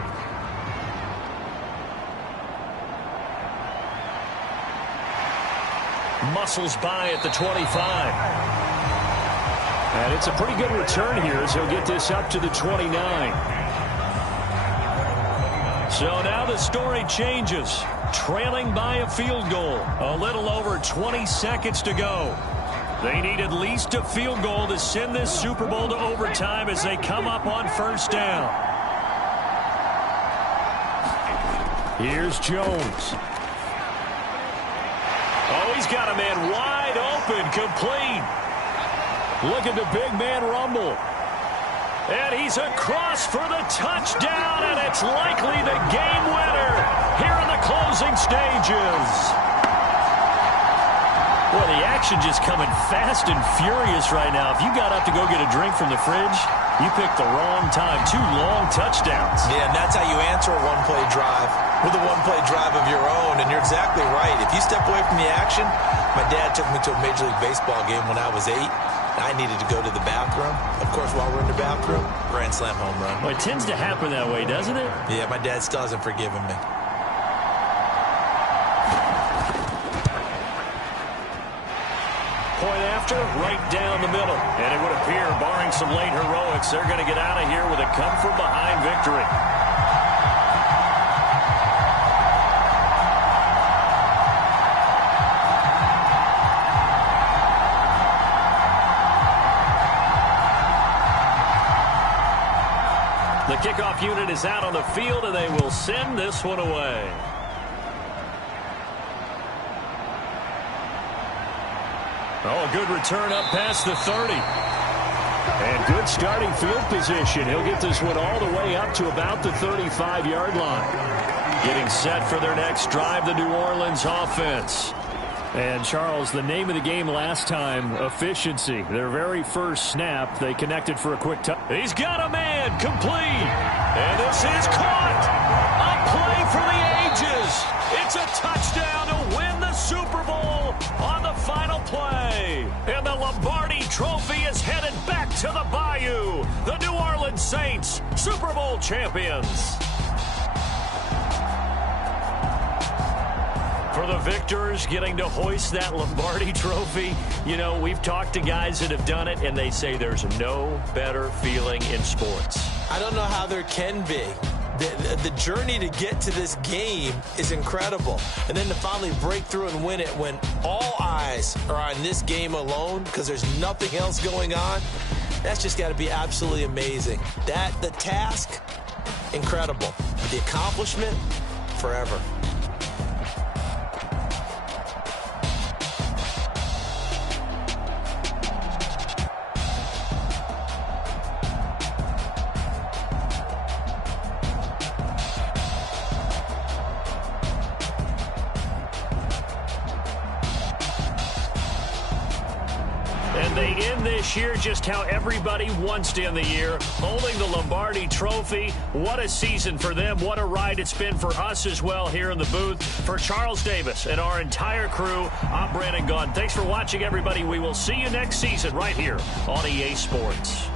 Muscles by at the 25. And it's a pretty good return here as he'll get this up to the 29. So now the story changes. Trailing by a field goal. A little over 20 seconds to go. They need at least a field goal to send this Super Bowl to overtime as they come up on 1st down. Here's Jones. Oh, he's got a man wide open, complete. Look at the big man rumble. And he's across for the touchdown, and it's likely the game winner here in the closing stages. Boy, the action just coming fast and furious right now. If you got up to go get a drink from the fridge, you picked the wrong time. 2 long touchdowns. Yeah, and that's how you answer a one-play drive with a one-play drive of your own. And you're exactly right. If you step away from the action, my dad took me to a Major League Baseball game when I was 8. I needed to go to the bathroom. Of course, while we're in the bathroom, grand slam home run. Well, it tends to happen that way, doesn't it? Yeah, my dad still hasn't forgiven me. Point after, right down the middle. And it would appear, barring some late heroics, they're going to get out of here with a come-from-behind victory. The kickoff unit is out on the field, and they will send this one away. Oh, a good return up past the 30. And good starting field position. He'll get this one all the way up to about the 35-yard line. Getting set for their next drive, the New Orleans offense. And, Charles, the name of the game last time, efficiency. Their very first snap, they connected for a quick touch. He's got a man, complete. And this is caught. A play for the ages. It's a touchdown to win the Super Bowl on the final play. And the Lombardi Trophy is headed back to the Bayou. The New Orleans Saints, Super Bowl champions. For the victors getting to hoist that Lombardi Trophy, you know, we've talked to guys that have done it, and they say there's no better feeling in sports. I don't know how there can be. The journey to get to this game is incredible. And then to finally break through and win it when all eyes are on this game alone because there's nothing else going on, that's just got to be absolutely amazing. The task, incredible. The accomplishment, forever. they end this year just how everybody wants to end the year, holding the Lombardi Trophy. What a season for them. What a ride it's been for us as well here in the booth. For Charles Davis and our entire crew, I'm Brandon Gaudin. Thanks for watching, everybody. We will see you next season right here on EA Sports.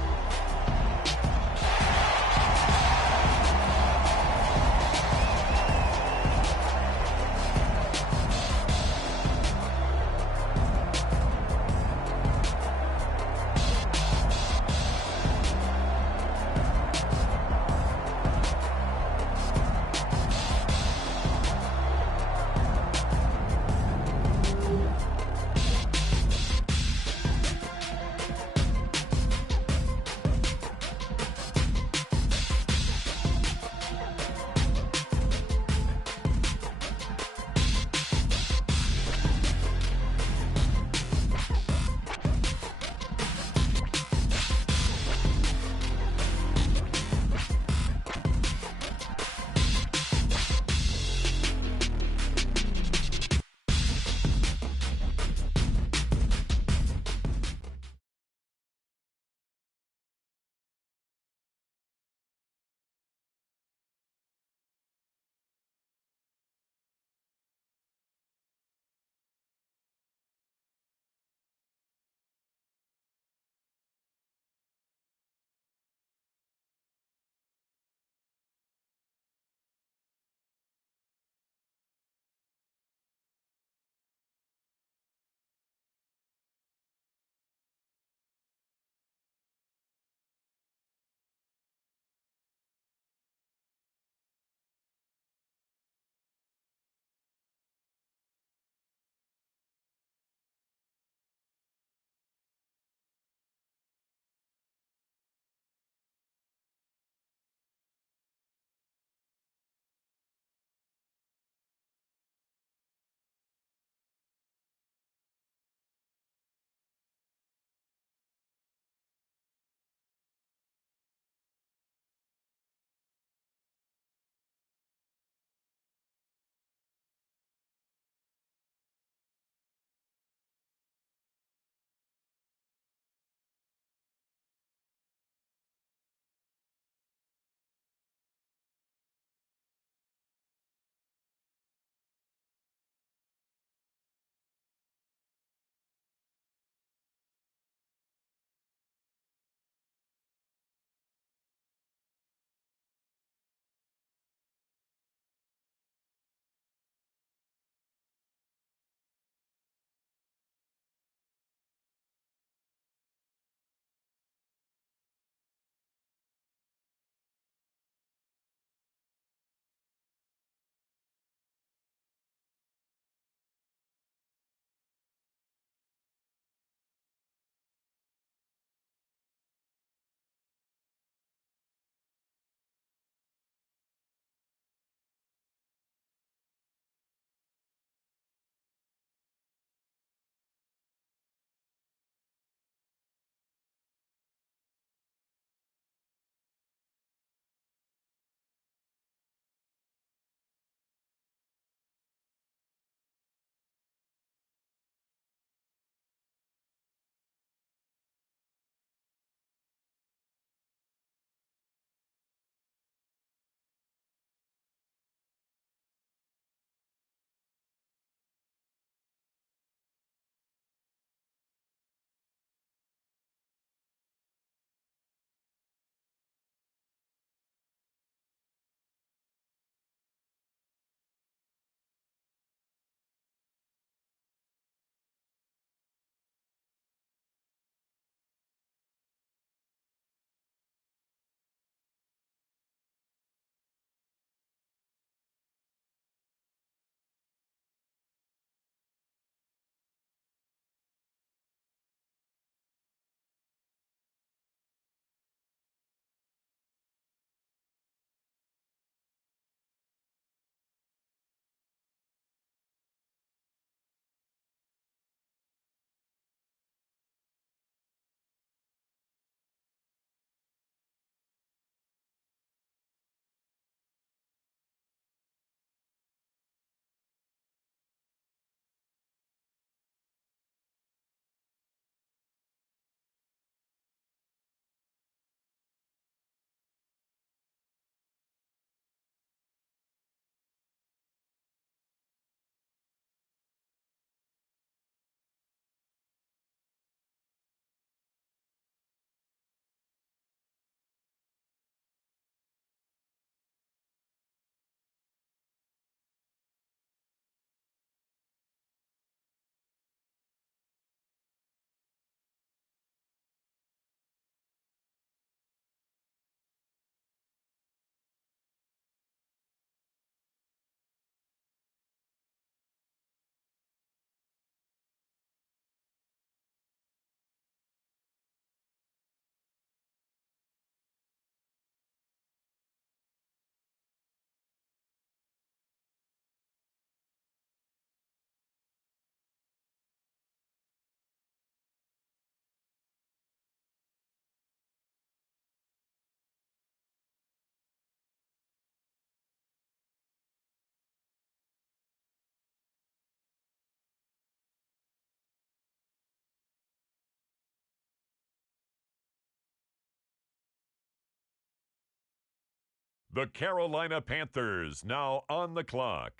The Carolina Panthers now on the clock.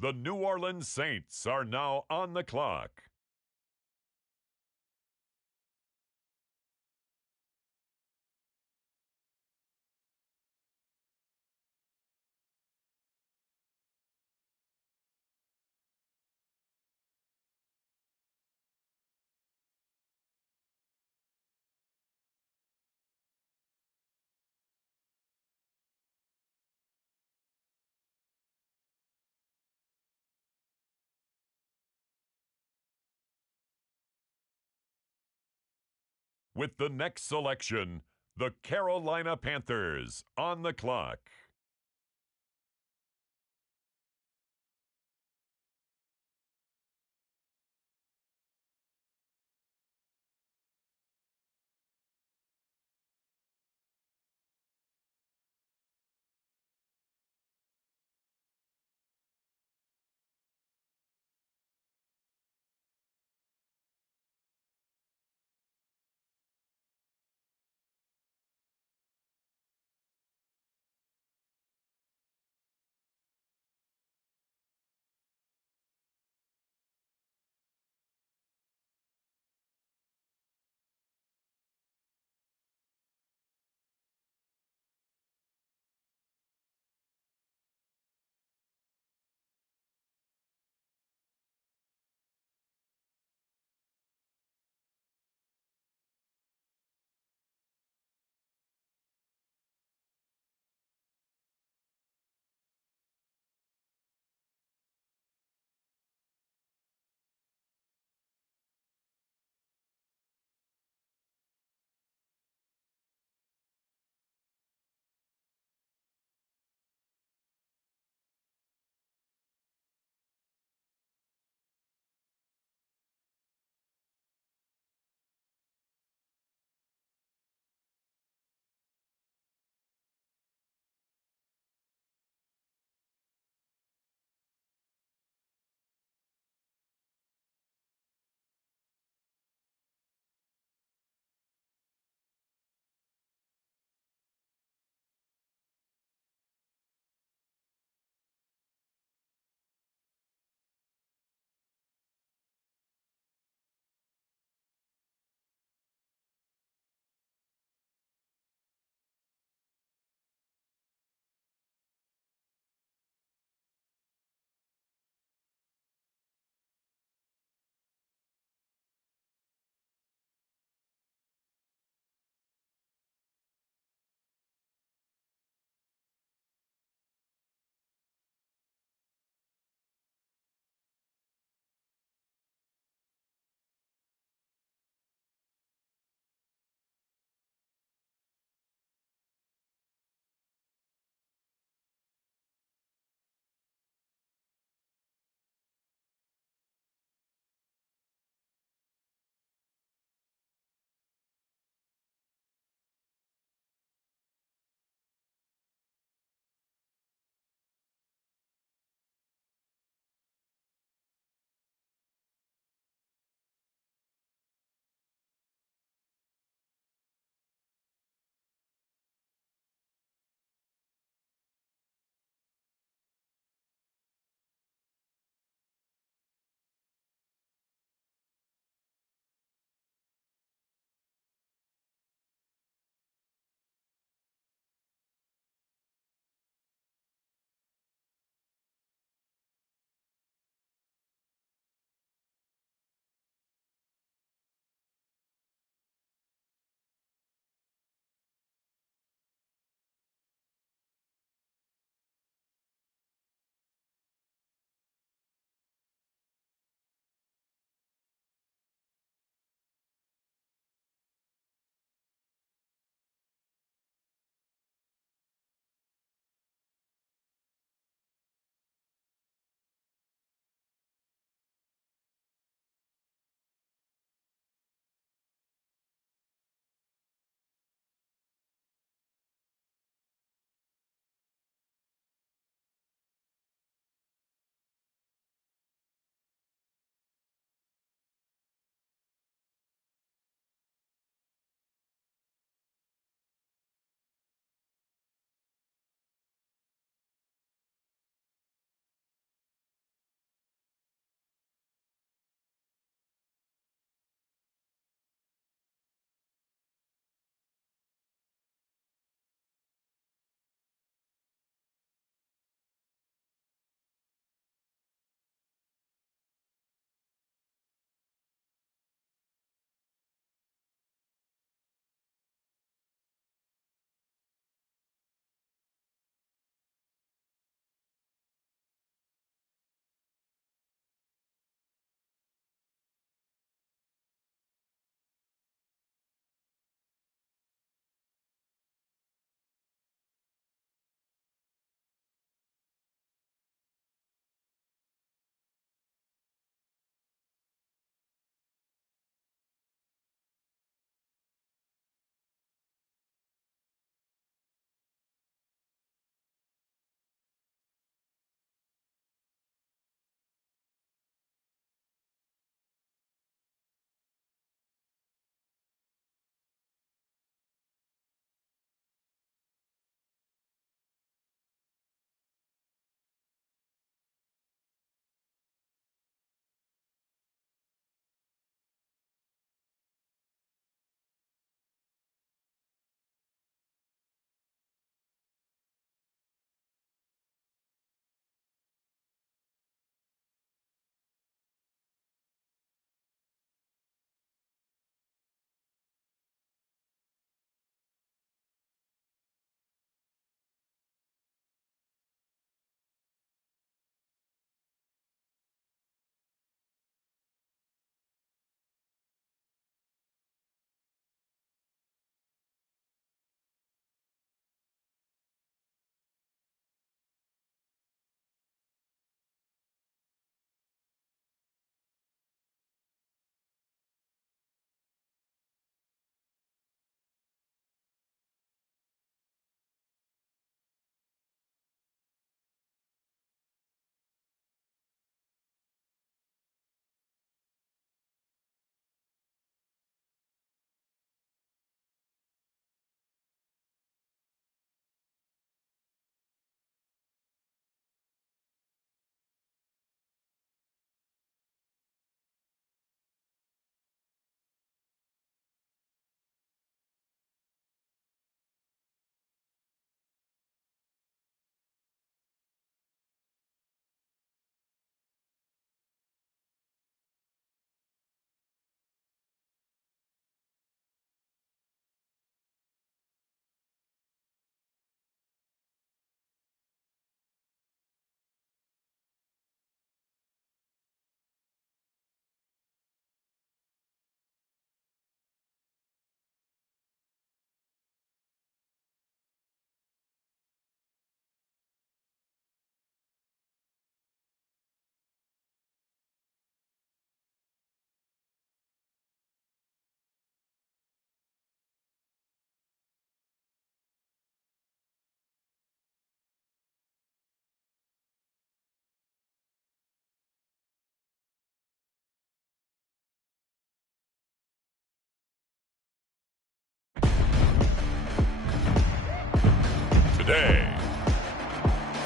The New Orleans Saints are now on the clock. With the next selection, the Carolina Panthers on the clock.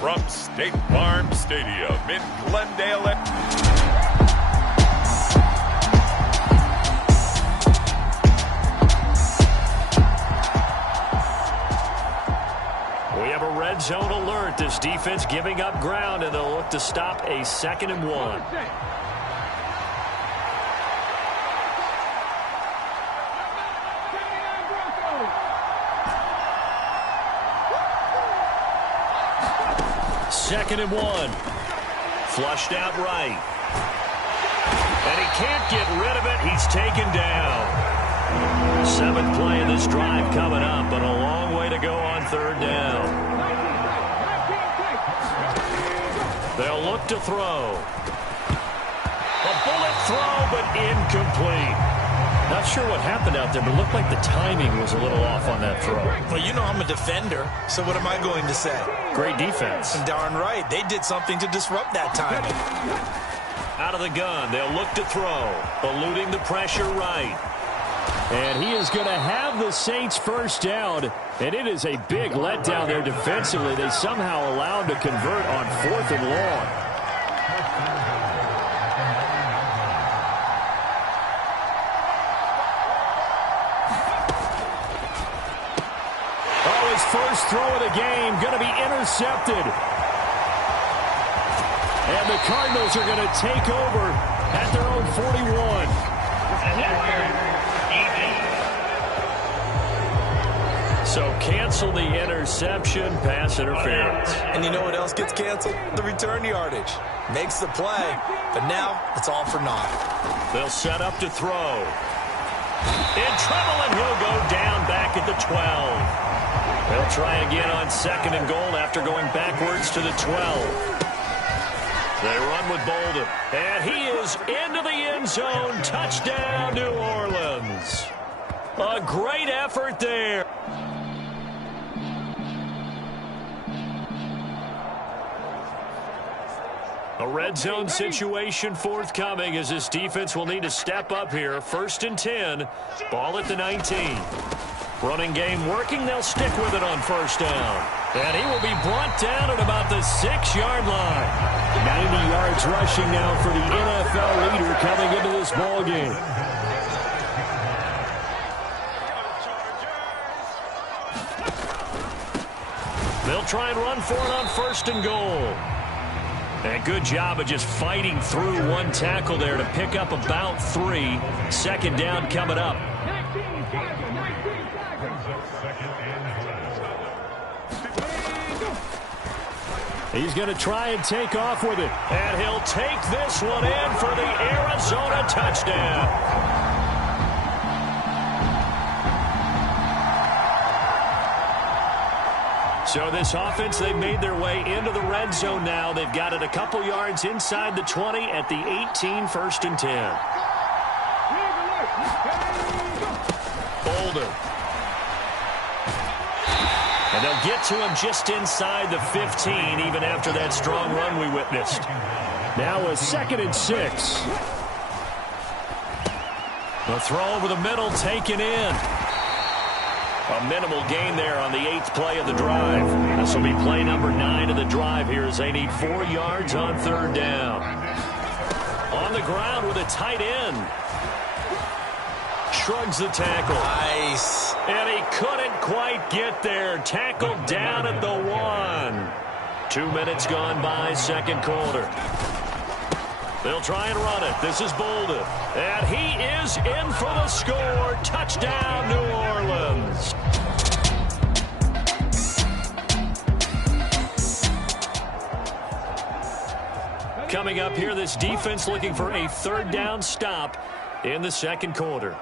from State Farm Stadium in Glendale. We have a red zone alert. This defense giving up ground, and they'll look to stop a 2nd and 1. Second and 1. Flushed out right. And he can't get rid of it. He's taken down. 7th play of this drive coming up, but a long way to go on 3rd down. They'll look to throw. A bullet throw, but incomplete. Not sure what happened out there, but it looked like the timing was a little off on that throw. Well, you know I'm a defender, so what am I going to say? Great defense. Darn right. They did something to disrupt that timing. Out of the gun, they'll look to throw. Eluding the pressure right. And he is going to have the Saints first down. And it is a big letdown there defensively. They somehow allowed him to convert on 4th and long. Oh, his first throw of the game going to be intercepted. And the Cardinals are going to take over at their own 41. So cancel the interception, pass interference. And you know what else gets canceled? The return yardage. Makes the play, but now it's all for naught. They'll set up to throw. In trouble, and he'll go down back at the 12. They'll try again on 2nd and goal after going backwards to the 12. They run with Bolden, and he is into the end zone. Touchdown, New Orleans. A great effort there. A red zone situation forthcoming as this defense will need to step up here. 1st and 10, ball at the 19. Running game working, they'll stick with it on 1st down. And he will be brought down at about the 6-yard line. 90 yards rushing now for the NFL leader coming into this ball game. They'll try and run for it on 1st and goal. And good job of just fighting through one tackle there to pick up about 3. 2nd down coming up. He's going to try and take off with it. And he'll take this one in for the Arizona touchdown. So this offense, they've made their way into the red zone now. They've got it a couple yards inside the 20 at the 18, 1st and 10. Bolden. And they'll get to him just inside the 15, even after that strong run we witnessed. Now a 2nd and 6. The throw over the middle taken in. A minimal gain there on the 8th play of the drive. This will be play number 9 of the drive here as they need 4 yards on 3rd down. On the ground with a tight end. Shrugs the tackle. Nice. And he couldn't quite get there. Tackled down at the 1. 2 minutes gone by, 2nd quarter. They'll try and run it. This is Bolden. And he is in for the score. Touchdown, New Orleans. Coming up here, this defense looking for a 3rd down stop in the 2nd quarter.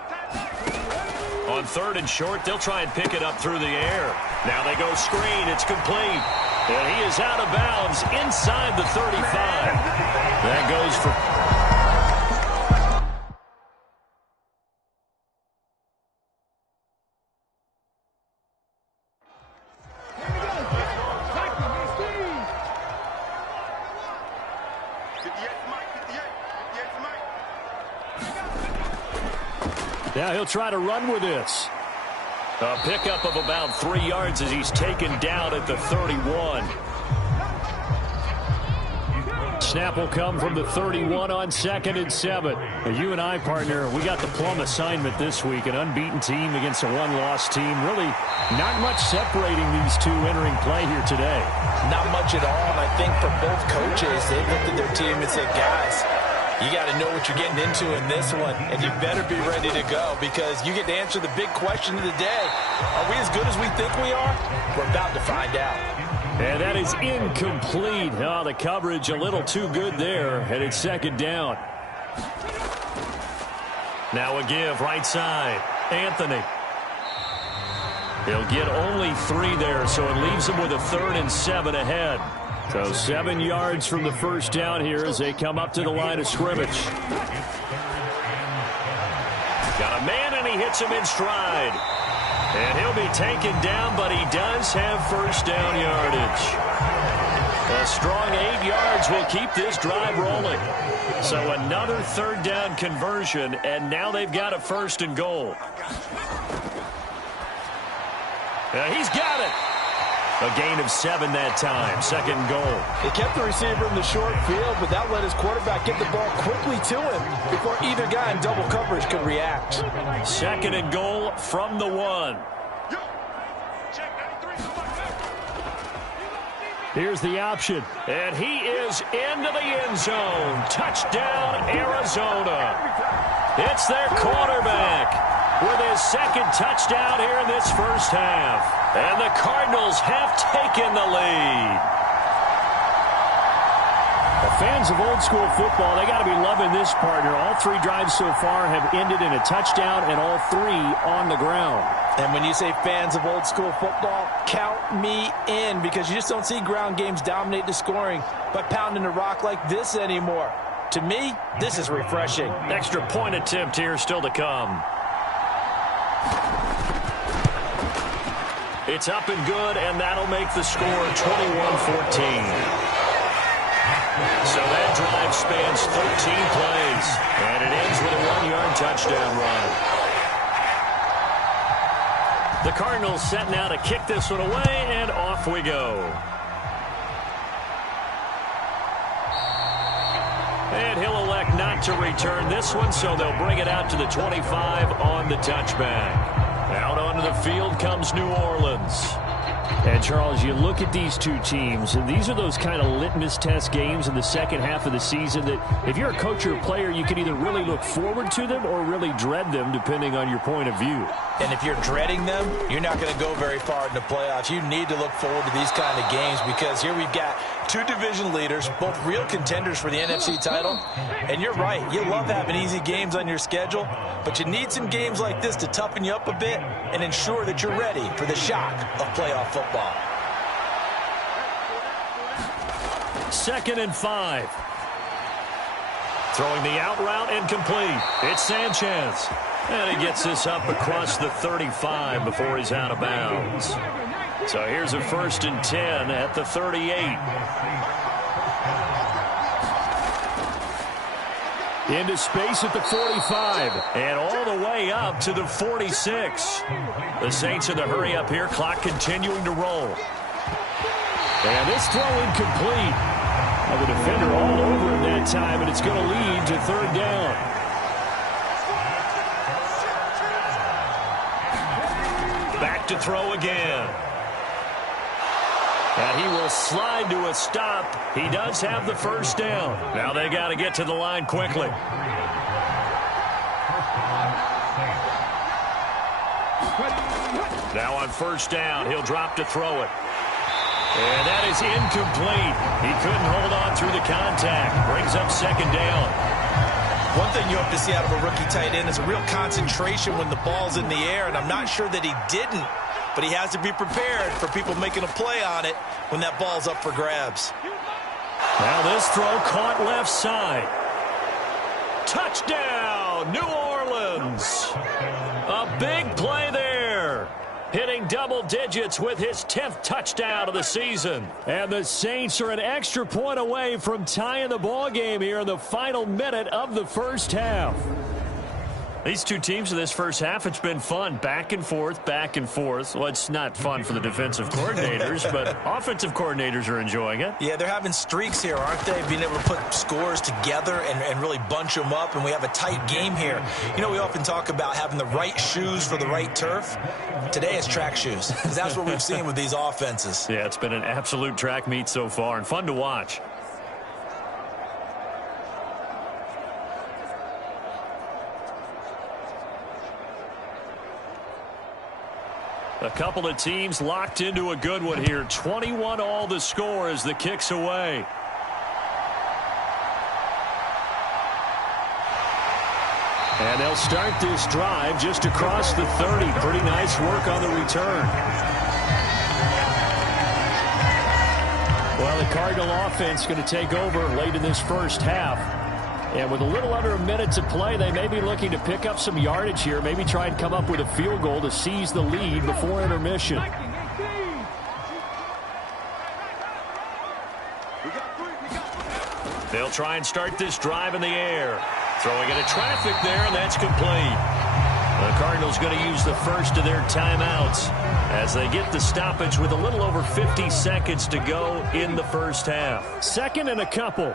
On 3rd and short, they'll try and pick it up through the air. Now they go screen. It's complete. And he is out of bounds inside the 35. That goes for... Now he'll try to run with this. A pickup of about 3 yards as he's taken down at the 31. Snap will come from the 31 on 2nd and 7. You and I, partner, we got the plum assignment this week. An unbeaten team against a one-loss team. Really not much separating these two entering play here today. Not much at all, and I think for both coaches, they looked at their team and said, guys, you got to know what you're getting into in this one, and you better be ready to go because you get to answer the big question of the day. Are we as good as we think we are? We're about to find out. And that is incomplete. Oh, the coverage a little too good there, and it's 2nd down. Now a give right side. Anthony. He'll get only 3 there, so it leaves him with a 3rd and 7 ahead. So 7 yards from the first down here as they come up to the line of scrimmage. Got a man, and he hits him in stride. And he'll be taken down, but he does have first down yardage. A strong 8 yards will keep this drive rolling. So another 3rd down conversion, and now they've got a 1st and goal. He's got it. A gain of 7 that time. 2nd and goal. They kept the receiver in the short field, but that let his quarterback get the ball quickly to him before either guy in double coverage could react. 2nd and goal from the 1. Here's the option. And he is into the end zone. Touchdown, Arizona. It's their quarterback with his 2nd touchdown here in this first half. And the Cardinals have taken the lead. The fans of old school football, they got to be loving this, partner. All 3 drives so far have ended in a touchdown, and all 3 on the ground. And when you say fans of old school football, count me in, because you just don't see ground games dominate the scoring by pounding the rock like this anymore. To me, this is refreshing. Extra point attempt here still to come. It's up and good, and that'll make the score 21-14. So that drive spans 13 plays, and it ends with a 1-yard touchdown run. The Cardinals set now to kick this one away, and off we go. And he'll elect not to return this one, so they'll bring it out to the 25 on the touchback. Out onto the field comes New Orleans. And, Charles, you look at these two teams, and these are those kind of litmus test games in the second half of the season that if you're a coach or a player, you can either really look forward to them or really dread them, depending on your point of view. And if you're dreading them, you're not going to go very far in the playoffs. You need to look forward to these kind of games because here we've got 2 division leaders, both real contenders for the NFC title. And you're right, you love having easy games on your schedule, but you need some games like this to toughen you up a bit and ensure that you're ready for the shock of playoff football. 2nd and 5. Throwing the out route incomplete. It's Sanchez. And he gets this up across the 35 before he's out of bounds. So here's a 1st and 10 at the 38. Into space at the 45. And all the way up to the 46. The Saints in the hurry up here. Clock continuing to roll. And this throw incomplete. The defender all over him that time, and it's going to lead to 3rd down. Back to throw again. And he will slide to a stop. He does have the 1st down. Now they got to get to the line quickly. Now on 1st down, he'll drop to throw it. And that is incomplete. He couldn't hold on through the contact. Brings up 2nd down. One thing you have to see out of a rookie tight end is a real concentration when the ball's in the air, and I'm not sure that he didn't, but he has to be prepared for people making a play on it when that ball's up for grabs. Now this throw caught left side. Touchdown, New Orleans. A big play there. Hitting double digits with his 10th touchdown of the season. And the Saints are an extra point away from tying the ball game here in the final minute of the first half. These two teams in this first half, it's been fun. Back and forth, back and forth. Well, it's not fun for the defensive coordinators, but offensive coordinators are enjoying it. Yeah, they're having streaks here, aren't they? Being able to put scores together and really bunch them up, and we have a tight game here. You know, we often talk about having the right shoes for the right turf. Today it's track shoes, because that's what we've seen with these offenses. Yeah, it's been an absolute track meet so far, and fun to watch. A couple of teams locked into a good one here. 21 all the score as the kick's away. And they'll start this drive just across the 30. Pretty nice work on the return. Well, the Cardinal offense going to take over late in this first half. And with a little under a minute to play, they may be looking to pick up some yardage here, maybe try and come up with a field goal to seize the lead before intermission. They'll try and start this drive in the air. Throwing into traffic there, and that's complete. The Cardinals going to use the first of their timeouts as they get the stoppage with a little over 50 seconds to go in the first half. Second and a couple.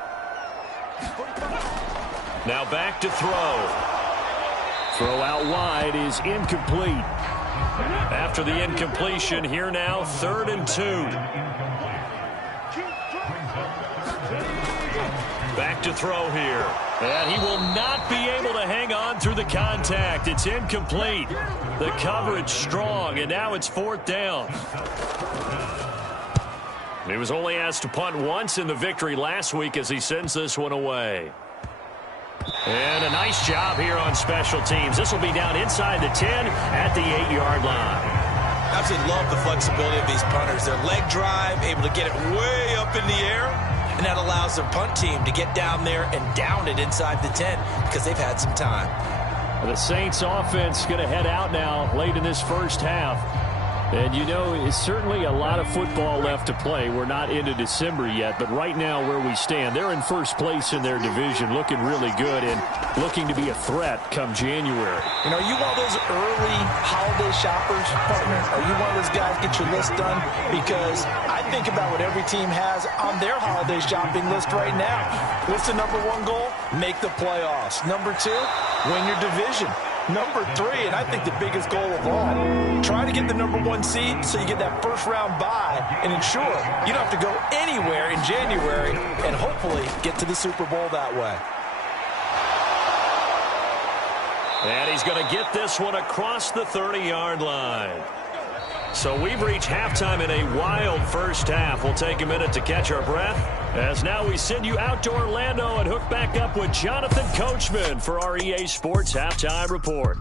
Now back to throw. Throw out wide is incomplete. After the incompletion, here now, 3rd and 2. Back to throw here. And he will not be able to hang on through the contact. It's incomplete. The coverage strong, and now it's 4th down. He was only asked to punt once in the victory last week as he sends this one away. And a nice job here on special teams. This will be down inside the 10 at the 8-yard line. Absolutely love the flexibility of these punters. Their leg drive, able to get it way up in the air, and that allows their punt team to get down there and down it inside the 10 because they've had some time. The Saints offense going to head out now late in this first half. And, you know, it's certainly a lot of football left to play. We're not into December yet, but right now where we stand, they're in first place in their division, looking really good and looking to be a threat come January. You know, are you one of those early holiday shoppers, partner? Are you one of those guys get your list done? Because I think about what every team has on their holiday shopping list right now. What's the number one goal? Make the playoffs. Number 2, win your division. Number 3, and I think the biggest goal of all, try to get the number 1 seed so you get that first-round bye and ensure you don't have to go anywhere in January and hopefully get to the Super Bowl that way. And he's going to get this one across the 30-yard line. So we've reached halftime in a wild first half. We'll take a minute to catch our breath as now we send you out to Orlando and hook back up with Jonathan Coachman for our EA Sports Halftime Report.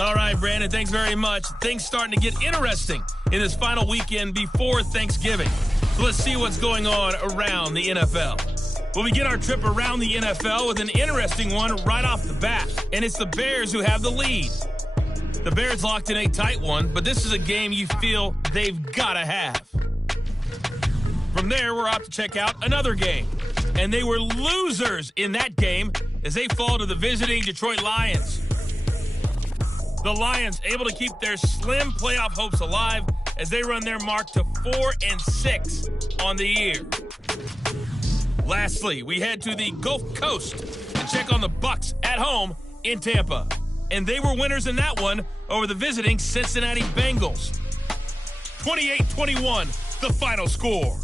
All right, Brandon, thanks very much. Things starting to get interesting in this final weekend before Thanksgiving. So let's see what's going on around the NFL. We'll begin our trip around the NFL with an interesting one right off the bat, and it's the Bears who have the lead. The Bears locked in a tight one, but this is a game you feel they've got to have. From there, we're off to check out another game. And they were losers in that game as they fall to the visiting Detroit Lions. The Lions able to keep their slim playoff hopes alive as they run their mark to 4-6 on the year. Lastly, we head to the Gulf Coast to check on the Bucs at home in Tampa. And they were winners in that one over the visiting Cincinnati Bengals. 28-21, the final score.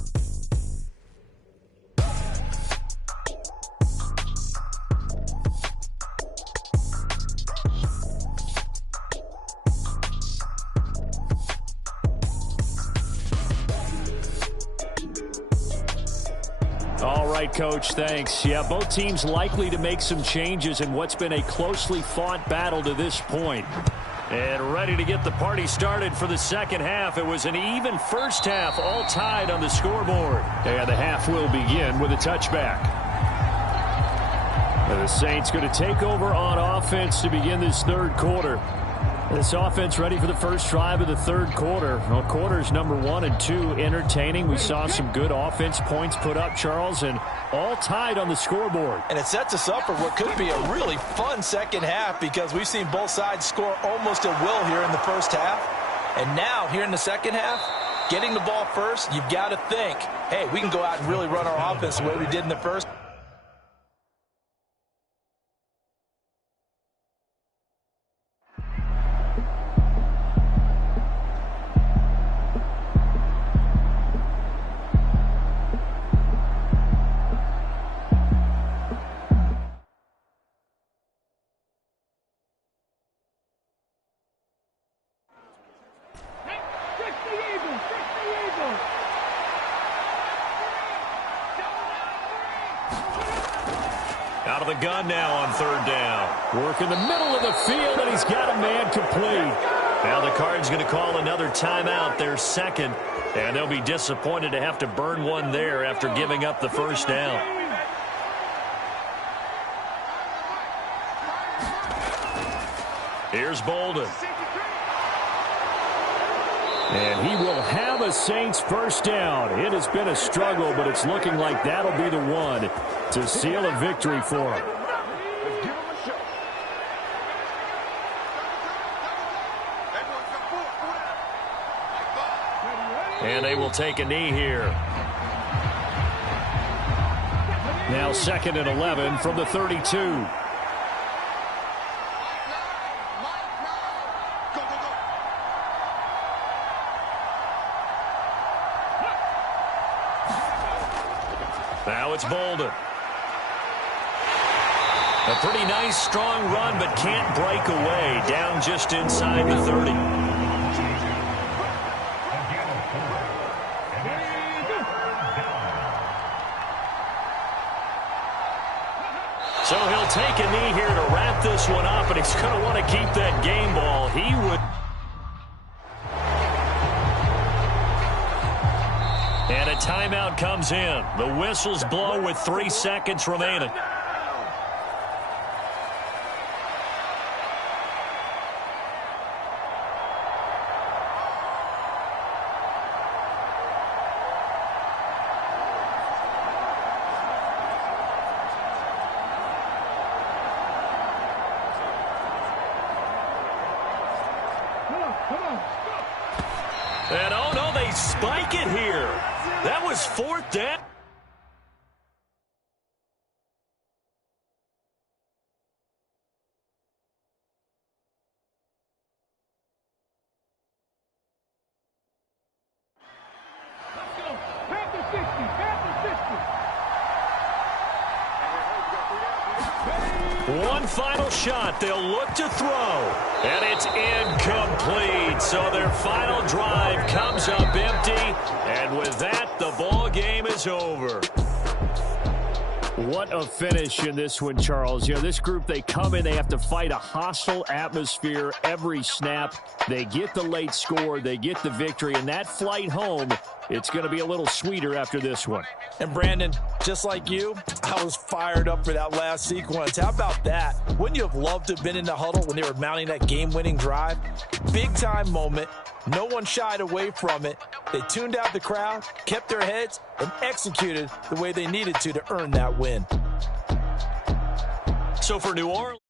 All right, Coach, thanks. Yeah, both teams likely to make some changes in what's been a closely fought battle to this point. And ready to get the party started for the second half. It was an even first half, all tied on the scoreboard. And the half will begin with a touchback. And the Saints going to take over on offense to begin this third quarter. This offense ready for the first drive of the third quarter. Well, quarters number 1 and 2 entertaining. We saw some good offense points put up, Charles, and all tied on the scoreboard. And it sets us up for what could be a really fun second half because we've seen both sides score almost at will here in the first half. And now, here in the second half, getting the ball first, you've got to think, hey, we can go out and really run our offense the way we did in the first. Out of the gun now on third down. Work in the middle of the field, and he's got a man complete. Now the Cards going to call another timeout, their second, and they'll be disappointed to have to burn one there after giving up the first down. Here's Bolden. And he will have a Saints first down. It has been a struggle, but it's looking like that'll be the one to seal a victory for him. And they will take a knee here. Now 2nd and 11 from the 32. Now it's Bolden. A pretty nice, strong run, but can't break away. Down just inside the 30. So he'll take a knee here to wrap this one up, and he's going to want to keep that game ball. He would. And a timeout comes in. The whistles blow with 3 seconds remaining. And oh no, they spike it here. That was 4th down. One final shot. They'll look to throw. And it's incomplete. So their final drive comes up empty. And with that, the ball game is over. What a finish in this one, Charles. You know, this group, they come in, they have to fight a hostile atmosphere every snap. They get the late score, they get the victory, and that flight home, it's going to be a little sweeter after this one. And Brandon, just like you, I was fired up for that last sequence. How about that? Wouldn't you have loved to have been in the huddle when they were mounting that game-winning drive? Big-time moment. No one shied away from it. They tuned out the crowd, kept their heads, and executed the way they needed to earn that win. So for New Orleans.